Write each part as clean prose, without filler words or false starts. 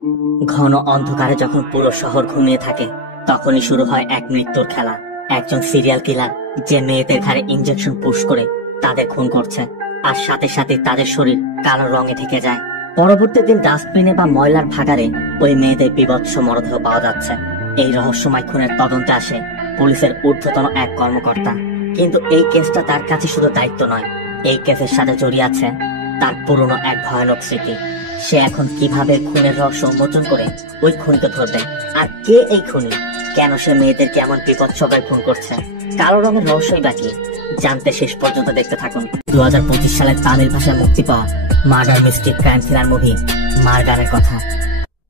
ঘন অন্ধকারে যখন পুরো শহর ঘুমিয়ে থাকে তখনই শুরু হয় এক মৃত্যুর খেলা। একজন সিরিয়াল কিলার যে মেয়েদের ঘাড়ে ইনজেকশন পুশ করে তাদের খুন করছে, আর সাথে সাথে তাদের শরীর কালো রঙে ঢেকে যায়। পরবর্তী দিন ডাস্টবিনে বা ময়লার ভাগারে ওই মেয়েদের বিভৎস মরদেহ পাওয়া যাচ্ছে। এই রহস্যময় খুনের তদন্তে আসে পুলিশের ঊর্ধ্বতন এক কর্মকর্তা। কিন্তু এই কেসটা তার কাছে শুধু দায়িত্ব নয়, এই কেসের সাথে জড়িয়ে আছে তার পুরনো এক ভয়ানক স্মৃতি। সে এখন কিভাবে খুনের রহস্য উন্মোচন করে ওই খুনিকে ধরবে, আর কে এই খুনি, কেন সে মেয়েদেরকে এমন বিপদসভায় খুন করছে, কালো রঙের রহস্যই বাকি জানতে শেষ পর্যন্ত দেখতে থাকুন 2025 সালে তামিল ভাষায় মুক্তি পাওয়া murder mystery crime thriller movie মার্গারের কথা।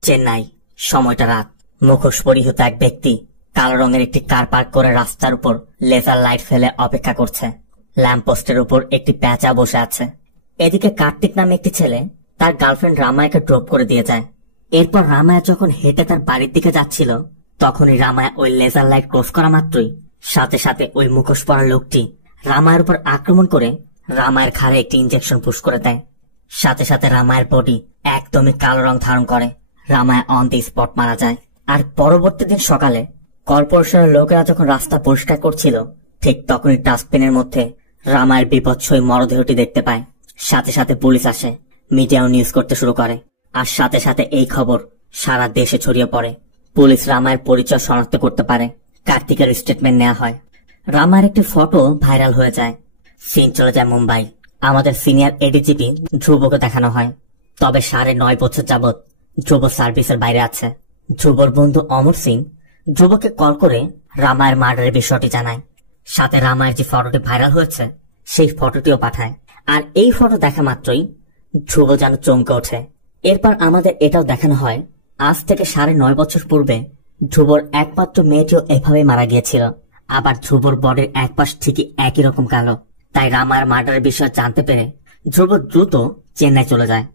চেন্নাই, সময়টা রাত। মুখোশ পরিহিত এক ব্যক্তি কালো রঙের একটি কার পার্ক করে রাস্তার উপর লেজার লাইট ফেলে অপেক্ষা করছে। ল্যাম্পপোস্টের উপর একটি প্যাঁচা বসে আছে। এদিকে কার্তিক নামে একটি ছেলে তার গার্লফ্রেন্ড রামায়াকে ড্রপ করে দিয়ে যায়। এরপর রামায়া যখন হেঁটে তার বাড়ির দিকে যাচ্ছিল তখনই রামায়া ওই লেজার লাইট ক্রস করা মাত্রই সাথে সাথে ওই মুখোশ পরা লোকটি রামায়ের উপর আক্রমণ করে রামায়ের ঘাড়ে একটি ইনজেকশন পুশ করে দেয়। সাথে সাথে রামায়ের বডি একদমই কালো রং ধারণ করে। রামায়া অন দি স্পট মারা যায়। আর পরবর্তী দিন সকালে কর্পোরেশনের লোকেরা যখন রাস্তা পরিষ্কার করছিল ঠিক তখনই ডাস্টবিনের মধ্যে রামায়ের বিপদসই মরদেহটি দেখতে পায়। সাথে সাথে পুলিশ আসে, মিডিয়াও নিউজ করতে শুরু করে, আর সাথে সাথে এই খবর সারা দেশে ছড়িয়ে পড়ে। পুলিশ রামায়ের পরিচয় শনাক্ত করতে পারে। কার্তিকের স্টেটমেন্ট নেওয়া হয়। রামায়ের একটি ফটো ভাইরাল হয়ে যায়। সিন চলে যায় মুম্বাই। আমাদের সিনিয়র এডিজিপি ধ্রুবকে দেখানো হয়। তবে 9.5 বছর যাবৎ ধ্রুব সার্ভিসের বাইরে আছে। ধ্রুবর বন্ধু অমর সিং ধ্রুবকে কল করে রামায়ের মার্ডারের বিষয়টি জানায়। সাথে রামায়ের যে ফটোটি ভাইরাল হয়েছে সেই ফটোটিও পাঠায়। আর এই ফটো দেখা মাত্রই ধ্রুব যেন চমকে ওঠে। এরপর আমাদের এটাও দেখানো হয় আজ থেকে 9.5 বছর পূর্বে ধ্রুবর একমাত্র মেয়েটিও এভাবে মারা গিয়েছিল। আবার ধ্রুবর বডির এক পাশ ঠিকই একই রকম কালো। তাই রামায়ের মার্ডারের বিষয় জানতে পেরে ধ্রুব দ্রুত চেন্নাই চলে যায়।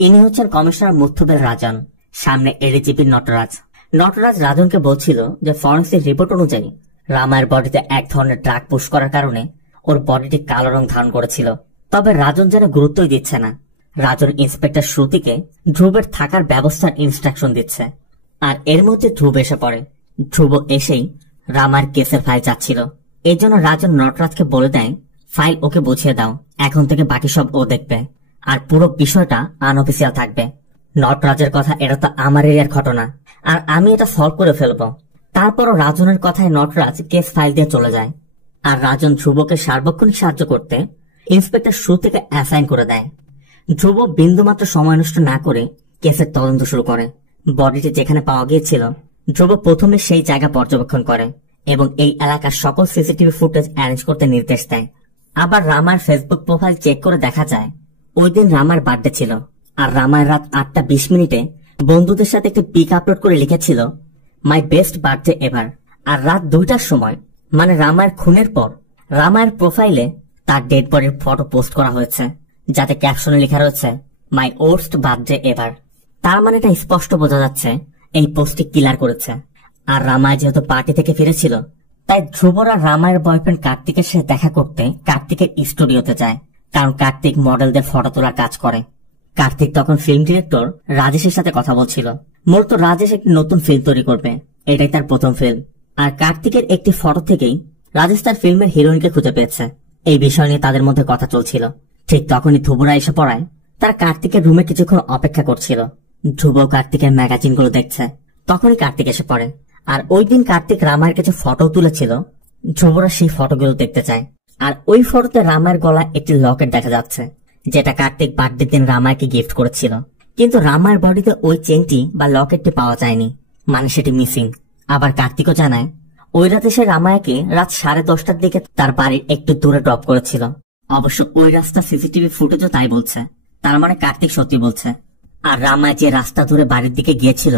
ইনি হচ্ছেন কমিশনার মুথুবেল রাজন, সামনে এডিজিপি নটরাজ। নটরাজ রাজনকে বলছিল যে ফরেন্সিক রিপোর্ট অনুযায়ী রামায়ের বডিতে এক ধরনের ড্রাগ পুশ করার কারণে ওর বডিটি কালো রং ধারণ করেছিল। তবে রাজন যেন গুরুত্বই দিচ্ছে না। রাজন ইন্সপেক্টর শ্রুতিকে ধ্রুবের থাকার ব্যবস্থার ইনস্ট্রাকশন দিচ্ছে। আর এর মধ্যে ধ্রুব এসে পড়ে। ধ্রুব এসেই রামায়ের কেসের ফাইল চাচ্ছিল। এই জন্য রাজন নটরাজকে বলে দেয় ফাইল ওকে বুঝিয়ে দাও, এখন থেকে বাকি সব ও দেখবে, আর পুরো বিষয়টা আনঅফিসিয়াল থাকবে। নটরাজের কথা এটা তো আমার এরিয়ার ঘটনা, আর আমি এটা সলভ করে ফেলবো। তারপরও রাজনের কথায় নটরাজ কেস ফাইল দিয়ে চলে যায়। আর রাজন ধ্রুবকে সার্বক্ষণিক সাহায্য করতে ইন্সপেক্টর শ্রুতিকে অ্যাসাইন করে দেয়। ধ্রুব বিন্দুমাত্র সময় নষ্ট না করে কেসের তদন্ত শুরু করে। বডিটি যেখানে পাওয়া গিয়েছিল ধ্রুব প্রথমে সেই জায়গা পর্যবেক্ষণ করে এবং এই এলাকার সকল সিসিটিভি ফুটেজ অ্যারেঞ্জ করতে নির্দেশ দেয়। আবার রামার ফেসবুক প্রোফাইল চেক করে দেখা যায় ওই দিন রামার বার্থডে ছিল। আর রামায়ের রাত 8:20 বন্ধুদের সাথে একটি পিক আপলোড করে লিখেছিল মাই বেস্ট বার্থডে এভার। আর রাত 2টার সময় মানে রামায়ের খুনের পর রামায়ের প্রোফাইলে তার ডেড বডির ফটো পোস্ট করা হয়েছে, যাতে ক্যাপশনে লেখা রয়েছে মাই ওর্স্ট বার্থডে এভার। তার মানে এটা স্পষ্ট বোঝা যাচ্ছে এই পোস্টটি কিলার করেছে। আর রামায় যেহেতু পার্টি থেকে ফিরেছিল তাই ধ্রুবরা রামায়ের বয়ফ্রেন্ড কার্তিকের সাথে দেখা করতে কার্তিকের স্টুডিওতে যায়, কারণ কার্তিক মডেলদের ফটো তোলার কাজ করে। কার্তিক তখন ফিল্ম ডিরেক্টর রাজেশের সাথে কথা বলছিল। মূলত রাজেশ একটি নতুন ফিল্ম তৈরি করবে, এটাই তার প্রথম ফিল্ম। আর কার্তিকের একটি ফটো থেকেই রাজেশ তার ফিল্মের হিরোইনকে খুঁজে পেয়েছে। এই বিষয় নিয়ে তাদের মধ্যে কথা চলছিল। ঠিক তখনই ধ্রুবরা এসে পড়ায়। তারা কার্তিকের রুমে কিছুক্ষণ অপেক্ষা করছিল। ধ্রুব কার্তিকের ম্যাগাজিন গুলো দেখছে। তখনই কার্তিক এসে পড়ে। আর ওই দিন কার্তিক রামায়ের কিছু ফটো তুলেছিল। ধ্রুবরা সেই ফটোগুলো দেখতে চায়। আর ওই ফটোতে রামায়ের গলায় একটি লকেট দেখা যাচ্ছে, যেটা কার্তিক বার্থডের দিন রামায়কে গিফট করেছিল। কিন্তু রামায়ের বডিতে ওই চেনটি বা লকেটটি পাওয়া যায়নি, মানে সেটি মিসিং। আবার কার্তিকও জানায় ওই রাতে সে রামায়কে রাত 10:30টার দিকে তার বাড়ির একটু দূরে ড্রপ করেছিল। অবশ্য ওই রাস্তা সিসিটিভি ফুটেজও তাই বলছে। তার মানে কার্তিক সত্যি বলছে। আর রামায় যে রাস্তা ধরে বাড়ির দিকে গিয়েছিল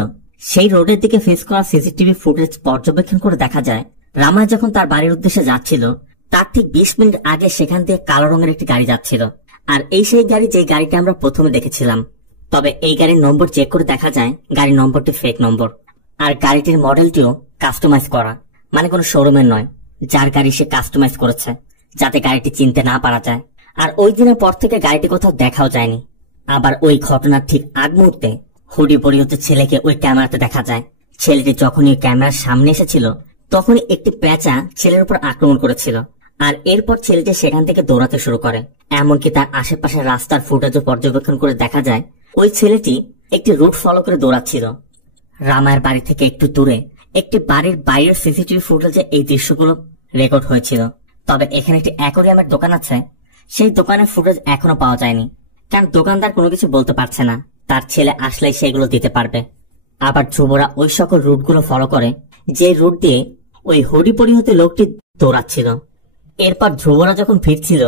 সেই রোডের দিকে ফেস করা সিসিটিভি ফুটেজ পর্যবেক্ষণ করে দেখা যায় রামায় যখন তার বাড়ির উদ্দেশ্যে যাচ্ছিল তার ঠিক 20 মিনিট আগে সেখান দিয়ে কালো রঙের একটি গাড়ি যাচ্ছিল। আর এই সেই গাড়ি যে গাড়িটা আমরা প্রথমে দেখেছিলাম। তবে এই গাড়ির নম্বর চেক করে দেখা যায় গাড়ির নম্বরটি ফেক নম্বর। আর গাড়িটির মডেলটিও কাস্টমাইজ করা, মানে কোনো শোরুমের নয়, যার গাড়ি সে কাস্টমাইজ করেছে যাতে গাড়িটি চিনতে না পারা যায়। আর ওই দিনের পর থেকে গাড়িটি কোথাও দেখাও যায়নি। আবার ওই ঘটনার ঠিক আগ মুহূর্তে হুডি পরিহিত ছেলেকে ওই ক্যামেরাতে দেখা যায়। ছেলেটি যখনই ক্যামেরার সামনে এসেছিল তখনই একটি পেঁচা ছেলের উপর আক্রমণ করেছিল। আর এরপর ছেলেটি সেখান থেকে দৌড়াতে শুরু করে। এমনকি তার আশেপাশে রাস্তার ফুটেজও পর্যবেক্ষণ করে দেখা যায় ওই ছেলেটি একটি রুট ফলো করে দৌড়াচ্ছিল। রামায়ের বাড়ি থেকে একটু দূরে একটি বাড়ির বাইরের সিসিটিভি ফুটেজে এই দৃশ্যগুলো রেকর্ড হয়েছিল। তবে এখানে একটি অ্যাকোরিয়ামের দোকান আছে, সেই দোকানের ফুটেজ এখনো পাওয়া যায়নি, কারণ দোকানদার কোনো কিছু বলতে পারছে না। তার ছেলে আসলেই সেগুলো দিতে পারবে। আবার ধ্রুবরা ওই সকল রুটগুলো ফলো করে যে রুট দিয়ে ওই হুডি পরিহিত লোকটি দৌড়াচ্ছিল। এরপর ধ্রুবরা যখন ফিরছিল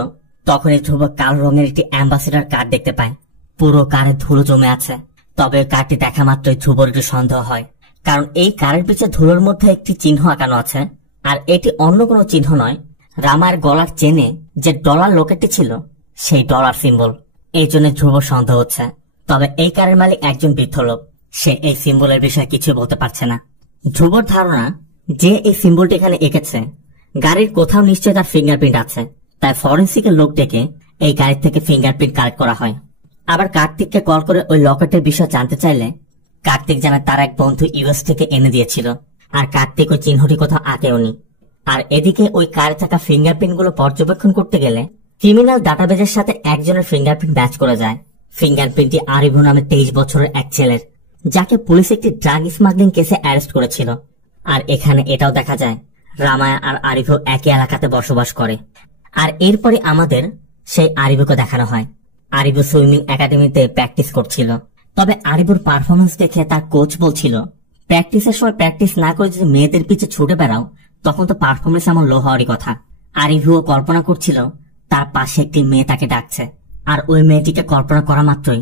তখনই ধ্রুব কালো রঙের একটি অ্যাম্বাসেডর কার দেখতে পায়। পুরো কারে ধুলো জমে আছে। তবে কারটি দেখা মাত্রই ধ্রুবর একটু সন্দেহ হয়, কারণ এই কারের পিছে ধুলোর মধ্যে একটি চিহ্ন আঁকানো আছে। আর এটি অন্য কোনো চিহ্ন নয়, রামার গলার চেনে যে ডলার লোকেটটি ছিল সেই ডলার সিম্বল। এই জন্য ধ্রুব সন্দেহ হচ্ছে। তবে এই কারের মালিক একজন বৃদ্ধ লোক, সে এই সিম্বলের বিষয়ে কিছু বলতে পারছে না। ধ্রুবর ধারণা যে এই সিম্বলটি এখানে এঁকেছে গাড়ির কোথাও নিশ্চয়ই তার ফিঙ্গারপ্রিন্ট আছে, তাই ফরেন্সিকের লোক ডেকে এই গাড়ির থেকে ফিঙ্গারপ্রিন্ট কালেক্ট করা হয়। আবার কার্তিককে কল করে ওই লকেটের বিষয়ে জানতে চাইলে কার্তিক জানায় তার এক বন্ধু ইউএস থেকে এনে দিয়েছিল, আর কার্তিক ওই চিহ্নটি কোথাও আঁকেওনি। আর এদিকে ওই কারে থাকা ফিঙ্গারপ্রিন্ট গুলো পর্যবেক্ষণ করতে গেলে ক্রিমিনাল ডাটাবেজের সাথে একজনের ফিঙ্গারপ্রিন্ট ম্যাচ করে যায়। ফিঙ্গারপ্রিন্টটি আরিভু নামে 23 বছরের এক ছেলের, যাকে পুলিশ একটি ড্রাগ স্মাগলিং কেসে অ্যারেস্ট করেছিল। আর এখানে এটাও দেখা যায় রামায়া আর আরিভু একই এলাকাতে বসবাস করে। আর এরপরে আমাদের সেই আরিভুকে দেখানো হয়। আরিভু সুইমিং একাডেমিতে প্র্যাকটিস করছিল। তবে আরিভুর পারফরমেন্স দেখে তার কোচ বলছিল, প্র্যাকটিসের সময় প্র্যাকটিস না করে যদি মেয়েদের পিছে ছুটে বেড়াও তখন তো পারফরমেন্স আমার লো হওয়ারই কথা। আরিভুও কল্পনা করছিল তার পাশে একটি মেয়ে তাকে ডাকছে। আর ওই মেয়েটিকে কল্পনা করা মাত্রই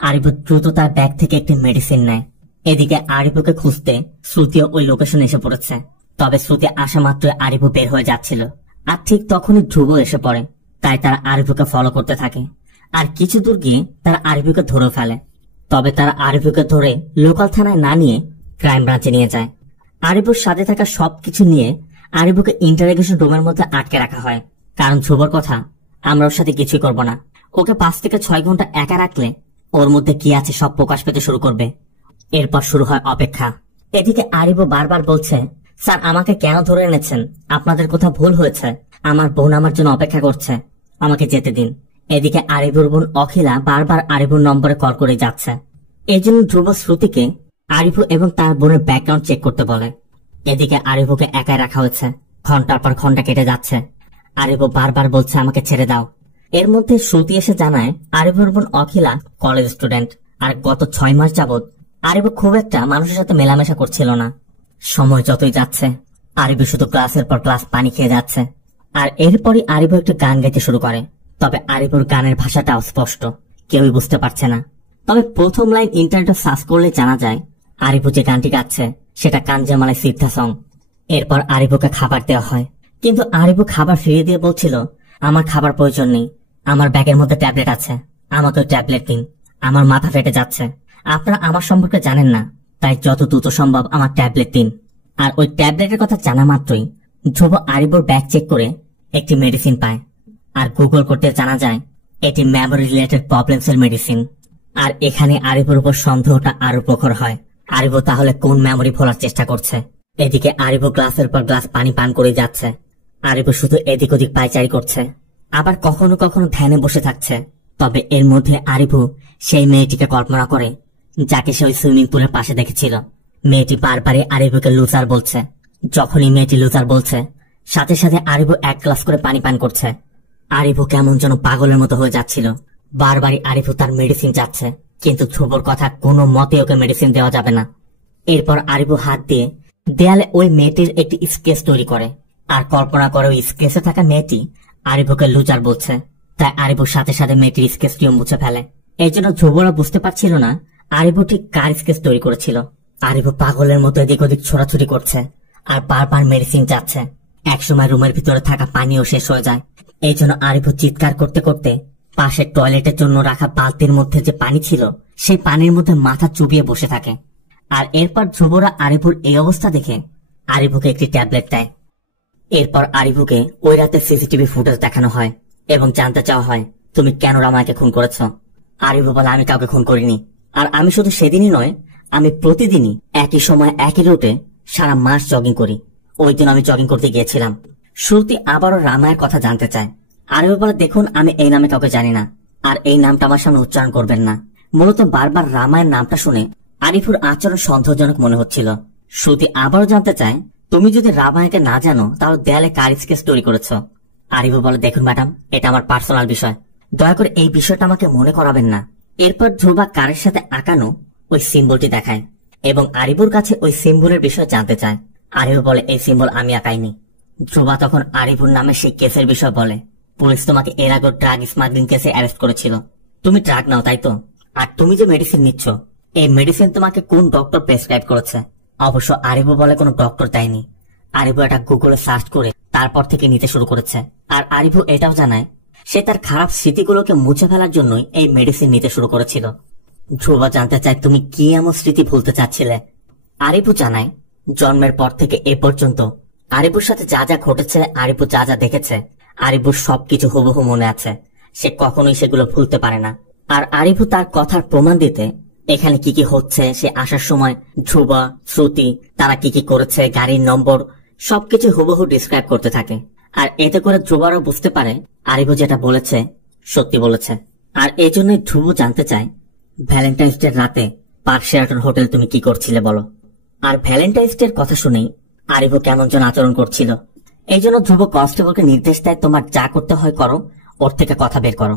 আরিভু দ্রুত তার ব্যাগ থেকে একটি মেডিসিন নেয়। এদিকে আরিভুকে খুঁজতে শ্রুতিও ওই লোকেশনে এসে পড়েছে। তবে শ্রুতি আসা মাত্রই আরিভু বের হয়ে যাচ্ছিল, আর ঠিক তখনই ধ্রুব এসে পড়ে। তাই তারা আরিভুকে ফলো করতে থাকে। আর কিছু দূর গিয়ে তারা আরিভুকে ধরে ফেলে। তবে তারা আরিভুকে ধরে লোকাল থানায় না নিয়ে ক্রাইম ব্রাঞ্চে নিয়ে যায়। আরিভুর সাথে থাকা সবকিছু নিয়ে আরিভুকে ইন্টারোগেশন রুমের মধ্যে আটকে রাখা হয়, কারণ ধ্রুবর কথা আমরা ওর সাথে কিছুই করব না। ওকে 5 থেকে 6 ঘন্টা একা রাখলে ওর মধ্যে কি আছে সব প্রকাশ পেতে শুরু করবে। এরপর শুরু হয় অপেক্ষা। এদিকে আরিভু বারবার বলছে, স্যার আমাকে কেন ধরে এনেছেন? আপনাদের কোথাও ভুল হয়েছে। আমার বোন আমার জন্য অপেক্ষা করছে, আমাকে যেতে দিন। এদিকে আরিভুর বোন অখিলা বারবার আরিভুর নম্বরে কল করে যাচ্ছে। এই জন্য ধ্রুব শ্রুতিকে আরিভু এবং তার বোনের ব্যাকগ্রাউন্ড চেক করতে বলে। এদিকে আরিভুকে একাই রাখা হয়েছে। ঘন্টার পর ঘন্টা কেটে যাচ্ছে। আরিভু বারবার বলছে আমাকে ছেড়ে দাও। এর মধ্যে শ্রুতি এসে জানায় আরিভুর বোন অখিলা কলেজ স্টুডেন্ট, আর গত 6 মাস যাবৎ আরিভু খুব একটা মানুষের সাথে মেলামেশা করছিল না। সময় যতই যাচ্ছে আরিভু শুধু ক্লাসের পর ক্লাস পানি খেয়ে যাচ্ছে। আর এরপরই আরিভু একটা গান গাইতে শুরু করে। তবে আরিভুর গানের ভাষাটা অস্পষ্ট, কেউই বুঝতে পারছে না। তবে প্রথম লাইন ইন্টারনেটে সার্চ করলে জানা যায় আরিভু যে গানটি গাচ্ছে সেটা কাঞ্জামালাই সিদ্ধা সং। এরপর আরিভুকে খাবার দেওয়া হয়, কিন্তু আরিভু খাবার ফিরিয়ে দিয়ে বলছিল আমার খাবার প্রয়োজন নেই, আমার ব্যাগের মধ্যে ট্যাবলেট আছে, আমাকে ট্যাবলেট দিন, আমার মাথা ফেটে যাচ্ছে। আপনারা আমার সম্পর্কে জানেন না, তাই যত দ্রুত সম্ভব আমার ট্যাবলেট দিন। আর ওই ট্যাবলেটের কথা জানা মাত্রই ধ্রুব আরিভুর ব্যাগ চেক করে একটি মেডিসিন পায়। আর গুগল করতে জানা যায় এটি মেমোরি রিলেটেড প্রবলেমস এর মেডিসিন। আর এখানে আরিভুর উপর সন্দেহটা আরো প্রখর হয়। আরিভু তাহলে কোন মেমোরি ভোলার চেষ্টা করছে? এদিকে আরিভু গ্লাসের পর গ্লাস পানি পান করে যাচ্ছে। আরিভু শুধু এদিক ওদিক পায়চারি করছে, আবার কখনো কখনো ধ্যানে বসে থাকছে। তবে এর মধ্যে আরিভু সেই মেয়েটিকে কল্পনা করে যাকে সে ওই সুইমিং পুলের পাশে দেখেছিল। মেয়েটি বারবারই আরিভুকে লুজার বলছে। যখনই মেয়েটি লুজার বলছে সাথে সাথে আরিভু 1 গ্লাস করে পানি পান করছে। আরিভু কেমন যেন পাগলের মতো হয়ে যাচ্ছিল। বারবারই আরিভু তার মেডিসিন চাচ্ছে, কিন্তু ধ্রুবর কথা কোনো মতে ওকে মেডিসিন দেওয়া যাবে না। এরপর আরিভু হাত দিয়ে দেয়ালে ওই মেয়েটির একটি স্কেচ তৈরি করে, আর কল্পনা করে ওই স্কেচে থাকা মেয়েটি আরিভুকে লুজার বলছে। তাই আরিভুর সাথে সাথে মেয়েটির স্কেচটিও মুছে ফেলে। এই জন্য ধ্রুবরা বুঝতে পারছিল না আরিভু ঠিক কার স্কেচ তৈরি করেছিল। আরিভু পাগলের মতো এদিক ওদিক ছোড়াছুটি করছে আর বারবার মেডিসিন চাচ্ছে। একসময় রুমের ভিতরে থাকা পানিও শেষ হয়ে যায়। এই জন্য আরিভু চিৎকার করতে করতে পাশের টয়লেটের জন্য রাখা বালতির মধ্যে যে পানি ছিল সেই পানির মধ্যে মাথা চুবিয়ে বসে থাকে। আর এরপর ধ্রুবরা আরিভুর এই অবস্থা দেখে আরিভুকে একটি ট্যাবলেট দেয়। এরপর আরিভুকে ওই রাতে সিসিটিভি ফুটেজ দেখানো হয় এবং জানতে চাওয়া হয় তুমি কেন রামাকে খুন করেছ? আরিভু বলে আমি কাউকে খুন করিনি, আর আমি শুধু সেদিনই নয়, আমি প্রতিদিনই একই সময় একই রুটে সারা মাস জগিং করি। ওই দিন আমি জগিং করতে গিয়েছিলাম। শ্রুতি আবারও রামায়ের কথা জানতে চায়। আরিফ বলে, দেখুন আমি এই নামে কাউকে জানি না, আর এই নামটা আমার সামনে উচ্চারণ করবেন না। মূলত বারবার রামায়ের নামটা শুনে আরিফুর আচরণ সন্দেহজনক মনে হচ্ছিল। শ্রুতি আবারও জানতে চায়, তুমি যদি রামায়াকে না জানো তাহলে দেয়ালে কার স্কেচ তৈরি করেছ? আরিফ বলে, দেখুন ম্যাডাম, এটা আমার পার্সোনাল বিষয়, দয়া করে এই বিষয়টা আমাকে মনে করাবেন না। এরপর ধ্রুবা কারের সাথে আঁকানো ওই সিম্বলটি দেখায় এবং আরিফুর কাছে ওই সিম্বলের বিষয় জানতে চায়। আরিফ বলে, এই সিম্বল আমি আঁকাইনি। ধ্রুবা তখন আরিফুর নামে সেই কেসের বিষয় বলে, পুলিশ তোমাকে এর আগে ড্রাগ স্মাগলিং কেসে অ্যারেস্ট করেছিল। তুমি ড্রাগ নাও, তাই তো? আর তুমি যে মেডিসিন নিচ্ছ, এই মেডিসিন তোমাকে কোন ডক্টর প্রেসক্রাইব করেছে? অবশ্য আরিফ বলে, কোনো ডক্টর দেয়নি। আরিফ এটা গুগলে সার্চ করে তারপর থেকে নিতে শুরু করেছে। আর আরিফ এটাও জানায়, সে তার খারাপ স্মৃতিগুলোকে মুছে ফেলার জন্যই এই মেডিসিন নিতে শুরু করেছিল। ধ্রুবা জানতে চায়, তুমি কি এমন স্মৃতি ভুলতে চাচ্ছিলে? আরিফ জানায়, জন্মের পর থেকে এ পর্যন্ত আরিফুর সাথে যা যা ঘটেছে, আরিফ যা যা দেখেছে, আরিফুর সবকিছু হুবহু মনে আছে। সে কখনোই সেগুলো ভুলতে পারে না। আর আরিফ তার কথার প্রমাণ দিতে এখানে কি কি হচ্ছে, সে আসার সময় ধ্রুবা, শ্রুতি তারা কি কি করেছে, গাড়ির নম্বর সবকিছু হুবহু ডিসক্রাইব করতে থাকে। আর এতে করে ধ্রুবারও বুঝতে পারে আরিফ যেটা বলেছে সত্যি বলেছে। আর এই জন্যই ধ্রুব জানতে চায়, ভ্যালেন্টাইন্স ডে রাতে পার্ক শেরাটন হোটেল তুমি কি করছিলে বলো। আর ভ্যালেন্টাইন্স ডে কথা শুনেই আরিফ কেমন যেন আচরণ করছিল। এই জন্য ধ্রুব কনস্টেবলকে নির্দেশ দেয়, তোমার যা করতে হয় করো, ওর থেকে কথা বের করো।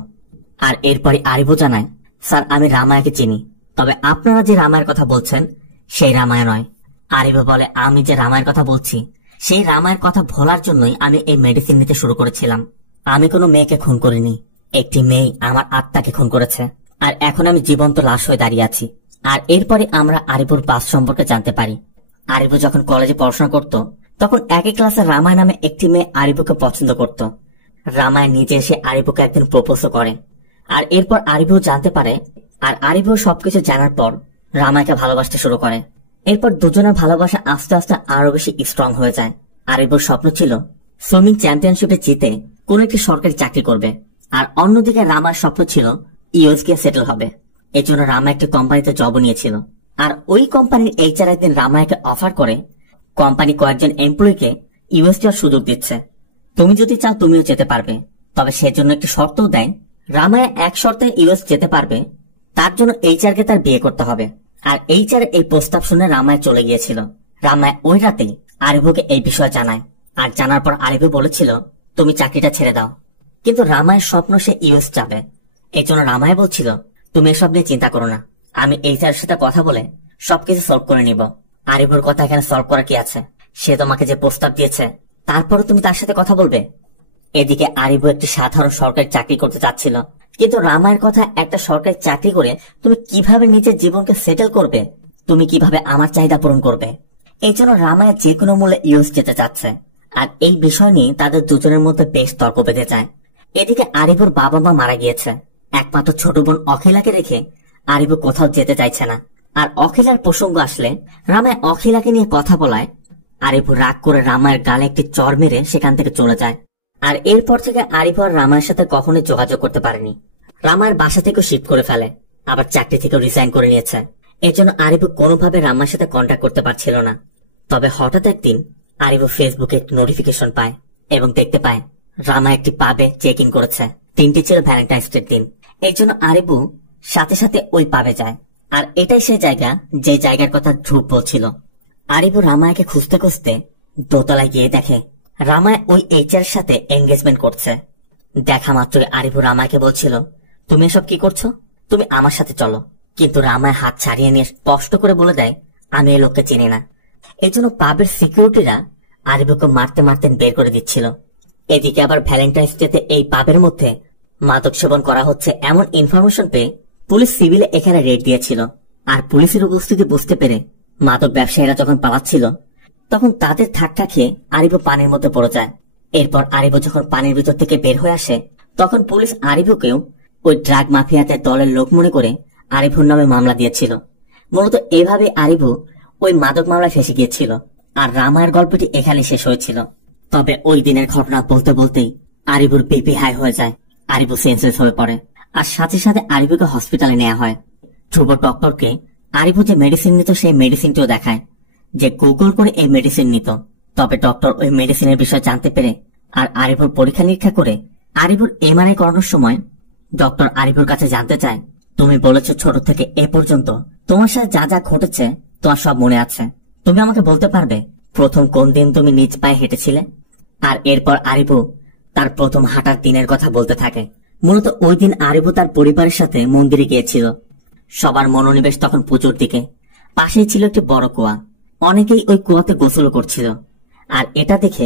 আর এরপরে আরিফ জানায়, স্যার আমি রামায়াকে চিনি, তবে আপনারা যে রামায়ের কথা বলছেন সেই রামায়া নয়। আরিফ বলে, আমি যে রামায়ের কথা বলছি সেই রামায়ের কথা ভোলার জন্যই আমি এই মেডিসিন নিতে শুরু করেছিলাম। আমি কোনো মেয়েকে খুন করিনি, একটি মেয়ে আমার আত্মাকে খুন করেছে, আর এখন আমি জীবন্ত লাশ হয়ে দাঁড়িয়ে আছি। আর এরপরে আমরা আরিফুর পাস সম্পর্কে জানতে পারি। আরিফ যখন কলেজে পড়াশোনা করত তখন একই ক্লাসে রামায় নামে একটি মেয়ে আরিফুকে পছন্দ করত। রামায় নিজে এসে আরিফুকে একদিন প্রপোজও করে। আর এরপর আরিফও জানতে পারে, আর আরিফও সবকিছু জানার পর রামায়কে ভালোবাসতে শুরু করে। এরপর দুজনের ভালোবাসা আস্তে আস্তে আরো বেশি স্ট্রং হয়ে যায়। আরিফর স্বপ্ন ছিল সুইমিং চ্যাম্পিয়নশিপে জিতে কোন একটি সরকারি চাকরি করবে, আর অন্যদিকে রামার স্বপ্ন ছিল ইউএস গিয়ে সেটেল হবে। এর জন্য রামা একটি কোম্পানিতে জব নিয়েছিল। আর ওই কোম্পানির এইচআর একদিন রামায়কে অফার করে কোম্পানি কয়েকজন এমপ্লয়িকে ইউএস যাওয়ার সুযোগ দিচ্ছে, তুমি যদি চাও তুমিও যেতে পারবে, তবে সেজন্য একটি শর্তও দেয়। রামায় এক শর্তে ইউএস যেতে পারবে, তার জন্য এইচআর কে তার বিয়ে করতে হবে। আর এইচআর এই প্রস্তাব শুনে রামায় চলে গিয়েছিল। রামায় ওই রাতেই আরিফকে এই বিষয় জানায়, আর জানার পর আরিফ বলেছিল তুমি চাকরিটা ছেড়ে দাও। কিন্তু রামায়ের স্বপ্ন সে ইউএস যাবে। এই জন্য রামায় বলছিল, তুমি এসব নিয়ে চিন্তা করো না, আমি এইচআর সাথে কথা বলে সবকিছু সলভ করে নিব। আরিফের কথা এখানে সলভ করা কি আছে? সে তোমাকে যে প্রস্তাব দিয়েছে তারপরে তুমি তার সাথে কথা বলবে। এদিকে আরিফ একটি সাধারণ সরকারি চাকরি করতে চাচ্ছিল, কিন্তু রামায়ের কথা, একটা সরকারি চাকরি করে তুমি কিভাবে নিজের জীবনকে সেটেল করবে, তুমি কিভাবে আমার চাহিদা পূরণ করবে? এই জন্য রামায় যে কোনো মূল্যে ইউএস যেতে চাচ্ছে। আর এই বিষয় নিয়ে তাদের দুজনের মধ্যে বেশ তর্ক বেঁধে যায়। এদিকে আরিফুর বাবা মা মারা গিয়েছে। একমাত্র ছোট বোন অখিলাকে রেখে আরিফ কোথাও যেতে চাইছে না। আর অখিলার প্রসঙ্গ আসলে রামায় অখিলাকে নিয়ে কথা বলায় আরিফ রাগ করে রামায়ের গালে একটি চড় মেরে সেখান থেকে চলে যায়। আর এরপর থেকে আরিফ আর রামায়ের সাথে কখনোই যোগাযোগ করতে পারেনি। রামায়ের বাসা থেকেও শিফট করে ফেলে, আবার চাকরি থেকেও রিজাইন করে নিয়েছে। এর জন্য আরিফ কোনোভাবে রামায়ের সাথে কন্ট্যাক্ট করতে পারছিল না। তবে হঠাৎ একদিন আরিফ ফেসবুকে একটি নোটিফিকেশন পায় এবং দেখতে পায় রামা একটি পাবে চেক ইন করেছে। দিনটি ছিল ভ্যালেন্টাইন্স ডের দিন। এই জন্য আরিফ সাথে সাথে ওই পাবে যায়। আর এটাই সেই জায়গা যে জায়গার কথা ধ্রুব বলছিল। আরিফ রামায়কে খুঁজতে খুঁজতে দোতলায় গিয়ে দেখে রামায় ওই এইচআর সাথে এঙ্গেজমেন্ট করছে। দেখা মাত্রই আরিফ রামায়কে বলছিল, তুমি এসব কি করছো, তুমি আমার সাথে চলো। কিন্তু রামায় হাত ছাড়িয়ে নিয়ে স্পষ্ট করে বলে দেয়, আমি এই লোককে চিনি না। এই জন্য পাবের সিকিউরিটিরা আরিফকে মারতে মারতে বের করে দিচ্ছিল। এদিকে আবার ভ্যালেন্টাইন্স ডেতে এই পাবের মধ্যে মাদক সেবন করা হচ্ছে এমন ইনফরমেশন পেয়ে পুলিশ সিভিলে এখানে রেড দিয়েছিল। আর পুলিশের উপস্থিতি বুঝতে পেরে মাদক ব্যবসায়ীরা যখন পালাচ্ছিল তখন তাদের ধাক্কা খেয়ে আরিফ পানির মধ্যে পড়ে যায়। এরপর আরিফ যখন পানির ভিতর থেকে বের হয়ে আসে তখন পুলিশ আরিফকেও ওই ড্রাগ মাফিয়াদের দলের লোক মনে করে আরিফুর নামে মামলা দিয়েছিল। মূলত এভাবে আরিফ ওই মাদক মামলায় ফেসে গিয়েছিল। আর রামায়ের গল্পটি এখানে শেষ হয়েছিল। তবে ওই দিনের ঘটনা বলতে বলতেই আরিফুর বিপি হাই হয়ে যায়। আরিফ সেন্সলেস হয়ে পড়ে, আর সাথে সাথে আরিফকে হসপিটালে নেওয়া হয়। ধ্রুব ডক্টরকে আরিফু যে মেডিসিন নিত সেই মেডিসিনটিও দেখায়, যে গুগল করে এই মেডিসিন নিত। তবে ডক্টর ওই মেডিসিনের বিষয়ে জানতে পেরে আর আরিফুর পরীক্ষা নিরীক্ষা করে আরিফুর এমআরআই করানোর সময় ডক্টর আরিফুর কাছে জানতে চায়, তুমি বলেছ ছোট থেকে এ পর্যন্ত তোমার সাথে যা যা ঘটেছে তোমার সব মনে আছে, তুমি আমাকে বলতে পারবে প্রথম কোন দিন তুমি নিজ পায়ে হেঁটেছিলে? আর এরপর আরিফু তার প্রথম হাঁটার দিনের কথা বলতে থাকে। মূলত ওই দিন আরিফু তার পরিবারের সাথে মন্দিরে গিয়েছিল। সবার মনোনিবেশ তখন পুজোর দিকে। পাশেই ছিল একটি বড় কুয়া, অনেকেই ওই কুয়াতে গোসল করছিল। আর এটা দেখে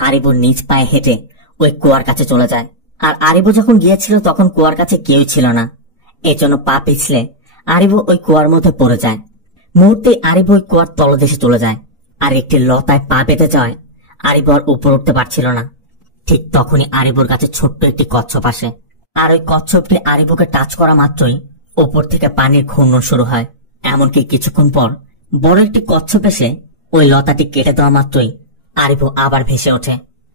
আরিফু নিজ পায়ে হেঁটে ওই কুয়ার কাছে চলে যায়। আর আরিফু যখন গিয়েছিল তখন কুয়ার কাছে কেউ ছিল না, এজন্য পা পিছলে আরিফু ওই কুয়ার মধ্যে পড়ে যায়। মুহূর্তে আরিফু ওই কুয়ার তলদেশে চলে যায়। আর একটি লতায় পা পেতে যায় আরিফু আর উপর উঠতে পারছিল না। ঠিক তখনই আরিফুর কাছে ছোট্ট একটি কচ্ছপ আসে। আর ওই কচ্ছপটি আরিফুকে টাচ করা মাত্রই ওপর থেকে পানির ঘূর্ণন শুরু হয়। এমনকি কিছুক্ষণ পর বড় একটি কচ্ছপ এসে ওই লতাটি কেটে দেওয়া মাত্রই আরিফু আবার ভেসে ওঠে।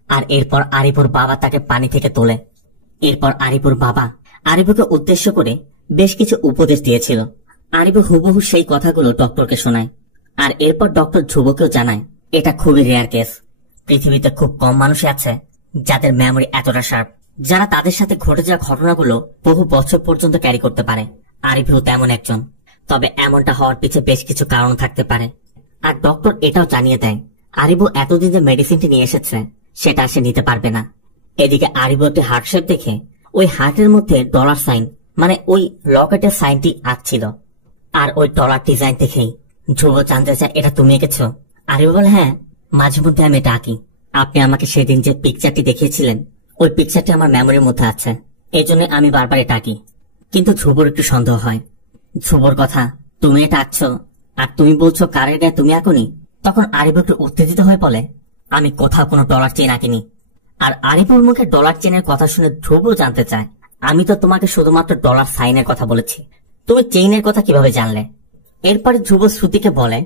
আর এরপর আরিফুর বাবা তাকে পানি থেকে তোলে। এরপর আরিফুর বাবা আরিফুকে উদ্দেশ্য করে বেশ কিছু উপদেশ দিয়েছিল। আরিফু হুবহু সেই কথাগুলো ডক্টরকে শোনায়। আর এরপর ডক্টর ধ্রুবকেও জানায়, এটা খুবই রেয়ার কেস। পৃথিবীতে খুব কম মানুষই আছে যাদের মেমোরি এতটা শার্প, যারা তাদের সাথে ঘটে যাওয়া ঘটনাগুলো বহু বছর পর্যন্ত ক্যারি করতে পারে। আরিফু তেমন একজন। তবে এমনটা হওয়ার পিছনে বেশ কিছু কারণ থাকতে পারে। আর ডক্টর এটাও জানিয়ে দেয়, আরিফু এতদিন যে মেডিসিনটি নিয়ে এসেছে সেটা সে নিতে পারবে না। এদিকে আরিফু একটি হার্ট শেপ দেখে ওই হার্টের মধ্যে ডলার সাইন, মানে ওই লকেটের সাইনটি আঁকছিল। আর ওই ডলার ডিজাইন দেখেই ধ্রুব জানতে চায়, এটা তুমি এঁকেছো? আরিফু বলে, হ্যাঁ, মাঝে মধ্যে আমি এটা আঁকি। আপনি আমাকে সেদিন যে পিকচারটি দেখিয়েছিলেন ওই পিকচারটি আমার মেমোরির মধ্যে আছে, এই জন্য আমি বারবার এটা আঁকি। কিন্তু ধ্রুবর একটু সন্দেহ হয়। ধ্রুবর কথা, তুমি এটা আঁকছো আর তুমি বলছো কারের গায়ে তুমি আঁকুনি। তখন আরিফু একটু উত্তেজিত হয়ে বলে, আমি কোথাও কোনো ডলার চেন আঁকিনি। আর আরিফুর মুখে ডলার চেনের কথা শুনে ধ্রুব জানতে চায়, আমি তো তোমাকে শুধুমাত্র ডলার সাইনের কথা বলেছি, তুমি চেইনের কথা কিভাবে জানলে? এরপরে ধ্রুব শ্রুতিকে বলে,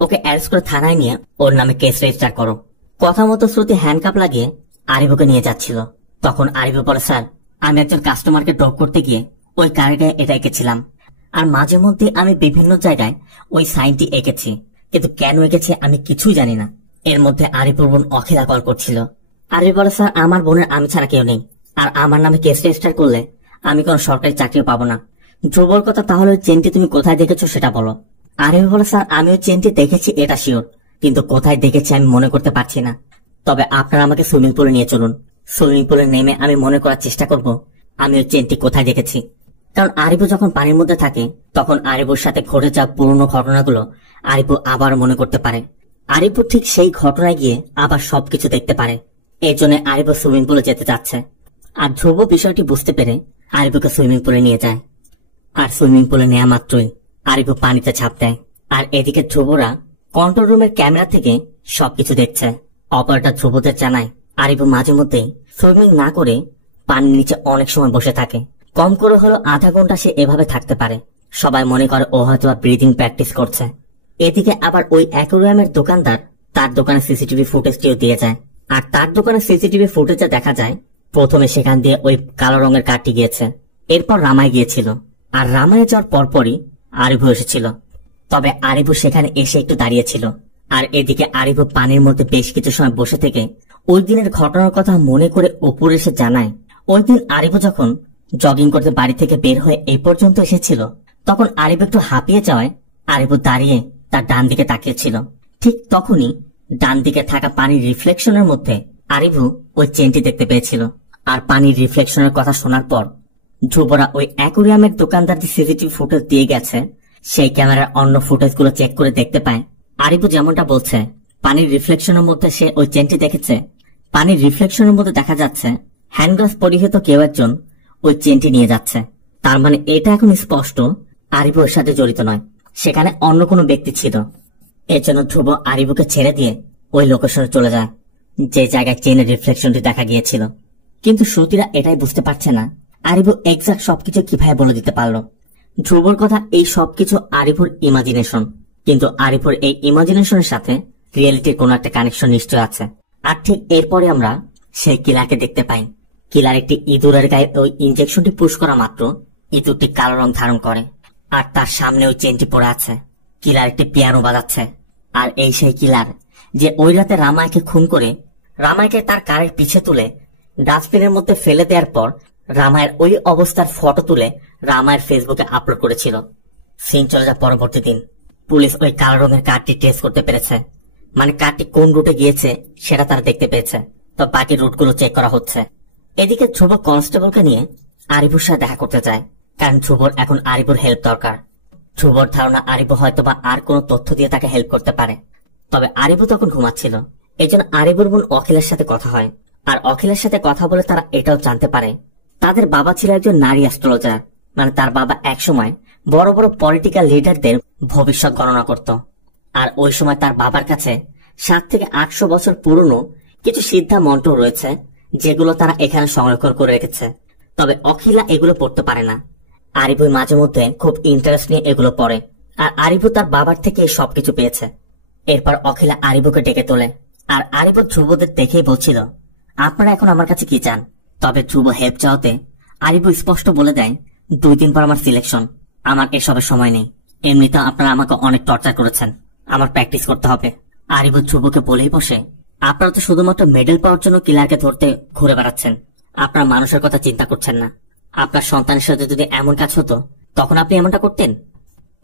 ওকে অ্যারেস্ট করে থানায় নিয়ে ওর নামে কেস রেজিস্টার করো। কথা মতো শ্রুতি হ্যান্ডকাপ লাগিয়ে আরিফুকে নিয়ে যাচ্ছিল। তখন আরিফু বলে, স্যার, আমি একজন কাস্টমারকে ড্রপ করতে গিয়ে ওই কারের গায়ে এটা এঁকেছিলাম। আর মাঝে মধ্যে আমি বিভিন্ন জায়গায় ওই সাইনটি এঁকেছি, কিন্তু কেন এঁকেছি আমি কিছুই জানি না। এর মধ্যে আরিফুর বোন অখিলা কল করছিল। আরিফু বলে, স্যার, আমার বোনের আমি ছাড়া কেউ নেই, আর আমার নামে কেস রেজিস্টার করলে আমি কোনো সরকারি চাকরিও পাবো না। ধ্রুবর কথা, তাহলে ওই চেনটি তুমি কোথায় দেখেছো সেটা বলো। আরিফু বলে, স্যার, আমি ওই চেনটি দেখেছি এটা শিওর, কিন্তু কোথায় দেখেছি আমি মনে করতে পারছি না। তবে আপনারা আমাকে সুইমিং পুলে নিয়ে চলুন। সুইমিং পুলে নেমে আমি মনে করার চেষ্টা করব আমি ওই চেনটি কোথায় দেখেছি। কারণ আরিফু যখন পানির মধ্যে থাকে তখন আরিফুর সাথে ঘটে যাওয়া পুরনো ঘটনাগুলো আরিফু আবার মনে করতে পারে। আরিফু ঠিক সেই ঘটনায় গিয়ে আবার সবকিছু দেখতে পারে। এই জন্য আরিফু সুইমিং পুলে যেতে চাচ্ছে। আর ধ্রুব বিষয়টি বুঝতে পেরে আরিফুকে সুইমিং পুলে নিয়ে যায়। আর সুইমিং পুলে নেওয়া মাত্রই আরিফু পানিতে ঝাঁপ দেয়। আর এদিকে ধ্রুবরা কন্ট্রোল রুমের ক্যামেরা থেকে সবকিছু দেখছে। অপারেটর ধ্রুবদের জানায়, আরিফু মাঝে মধ্যেই সুইমিং না করে পানির নিচে অনেক সময় বসে থাকে। কম করে হলো আধা ঘন্টা সে এভাবে থাকতে পারে। সবাই মনে করে ও হয়তো ব্রিদিং প্র্যাকটিস করছে। এদিকে আবার ওই অ্যাকোয়ারিয়ামের দোকানদার তার দোকানে সিসিটিভি ফুটেজটিও দিয়ে যায়। আর তার দোকানে সিসিটিভি ফুটেজে দেখা যায় প্রথমে সেখান দিয়ে ওই কালো রঙের কারটি গিয়েছে, এরপর রামায় গিয়েছিল। আর রামায় যাওয়ার পরপরই আরিফু এসেছিল। তবে আরিফু সেখানে এসে একটু দাঁড়িয়েছিল। আর এদিকে আরিফু পানির মধ্যে বেশ কিছু সময় বসে থেকে ওই দিনের ঘটনার কথা মনে করে উপরে এসে জানায়, ওই দিন আরিফু যখন জগিং করতে বাড়ি থেকে বের হয়ে এই পর্যন্ত এসেছিল তখন আরিফু একটু হাঁপিয়ে যাওয়ায় আরিফু দাঁড়িয়ে তার ডান দিকে তাকিয়েছিল। ঠিক তখনই ডান দিকে থাকা পানির রিফ্লেকশনের মধ্যে আরিফু ওই চেনটি দেখতে পেয়েছিল। আর পানির রিফ্লেকশনের কথা শোনার পর ধ্রুবরা ওই অ্যাকোয়ারিয়ামের দোকানদার যে সিসিটিভি ফুটেজ দিয়ে গেছে সেই ক্যামেরার অন্য ফুটেজগুলো চেক করে দেখতে পায় আরিফু যেমনটা বলছে পানির রিফ্লেকশনের মধ্যে সে ওই চেনটি দেখেছে। পানির রিফ্লেকশনের মধ্যে দেখা যাচ্ছে হ্যান্ডগ্লাভস পরিহিত কেউ একজন ওই চেনটি নিয়ে যাচ্ছে। তার মানে এটা এখন স্পষ্ট আরিফু ওর সাথে জড়িত নয়, সেখানে অন্য কোনো ব্যক্তি ছিল। এর জন্য ধ্রুব আরিফুকে ছেড়ে দিয়ে ওই লোকেশনে চলে যায় যে জায়গায় চেনের রিফ্লেকশনটি দেখা গিয়েছিল। কিন্তু শ্রুতিরা এটাই বুঝতে পারছে না আরিফু এক্সাক্ট সবকিছু কিভাবে বলে দিতে পারলো। ধ্রুবর কথা এই সবকিছু আরিফুর ইমাজিনেশন, কিন্তু আরিফুর এই ইমাজিনেশনের সাথে রিয়েলিটির কোনো একটা কানেকশন নিশ্চয় আছে। আর ঠিক এরপরে আমরা সেই কিলারকে দেখতে পাই। কিলার একটি ইঁদুরের গায়ে ওই ইনজেকশনটি পুশ করা মাত্র ইঁদুরটি কালো রং ধারণ করে। আর তার সামনে ওই চেনটি পড়ে আছে। কিলার একটি পিয়ানো বাজাচ্ছে। আর এই সেই কিলার যে ওই রাতে রামায়কে খুন করে রামায়কে তার কারের পিছে তুলে ডাস্টবিনের মধ্যে ফেলে দেওয়ার পর রামায়ের ওই অবস্থার ফটো তুলে রামায়ের ফেসবুকে আপলোড করেছিল। সিন চলে যায় পরবর্তী দিন। পুলিশ ওই কালো রঙের কার্ডটি টেস্ট করতে পেরেছে, মানে কার্ডটি কোন রুটে গিয়েছে সেটা তারা দেখতে পেয়েছে। তো বাকি রুটগুলো চেক করা হচ্ছে। এদিকে ধ্রুব কনস্টেবলকে নিয়ে আরিফুর সাথে দেখা করতে যায়, কারণ ধ্রুবর এখন আরিফুর হেল্প দরকার। ধ্রুবর ধারণা আরিফু হয়তোবা আর কোনো তথ্য দিয়ে তাকে হেল্প করতে পারে। তবে আরিফু তখন ঘুমাচ্ছিল। এই জন্য আরিফুর বোন অখিলের সাথে কথা হয়। আর অখিলের সাথে কথা বলে তারা এটাও জানতে পারে তাদের বাবা ছিল একজন নারী অ্যাস্ট্রোলজার, মানে তার বাবা একসময় বড় বড় পলিটিক্যাল লিডারদের ভবিষ্যৎ গণনা করত। আর ওই সময় তার বাবার কাছে 7 থেকে 800 বছর পুরনো কিছু সিদ্ধা মন্ত্র রয়েছে, যেগুলো তারা এখানে সংরক্ষণ করে রেখেছে। তবে অখিলা এগুলো পড়তে পারে না। আরিফু মাঝে মধ্যে খুব ইন্টারেস্ট নিয়ে এগুলো পড়ে, আর আরিফু তার বাবার থেকে সবকিছু পেয়েছে। এরপর অখিলা আরিফুকে ডেকে তোলে, আর আরিফু ধ্রুবদের দেখেই বলছিল, আপনারা এখন আমার কাছে কি চান? তবে ধ্রুব হেল্প চাওতে আরিফু স্পষ্ট বলে দেয়, 2 দিন পর আমার সিলেকশন, আমার এসবের সময় নেই। এমনিতে আপনারা আমাকে অনেক টর্চার করেছেন, আমার প্র্যাকটিস করতে হবে। আরিফু ধ্রুবকে বলেই বসে, আপনারা তো শুধুমাত্র মেডেল পাওয়ার জন্য কিলারকে ধরতে ঘুরে বেড়াচ্ছেন, আপনার মানুষের কথা চিন্তা করছেন না। আপনার সন্তানের সাথে যদি এমন কাজ হতো তখন আপনি এমনটা করতেন?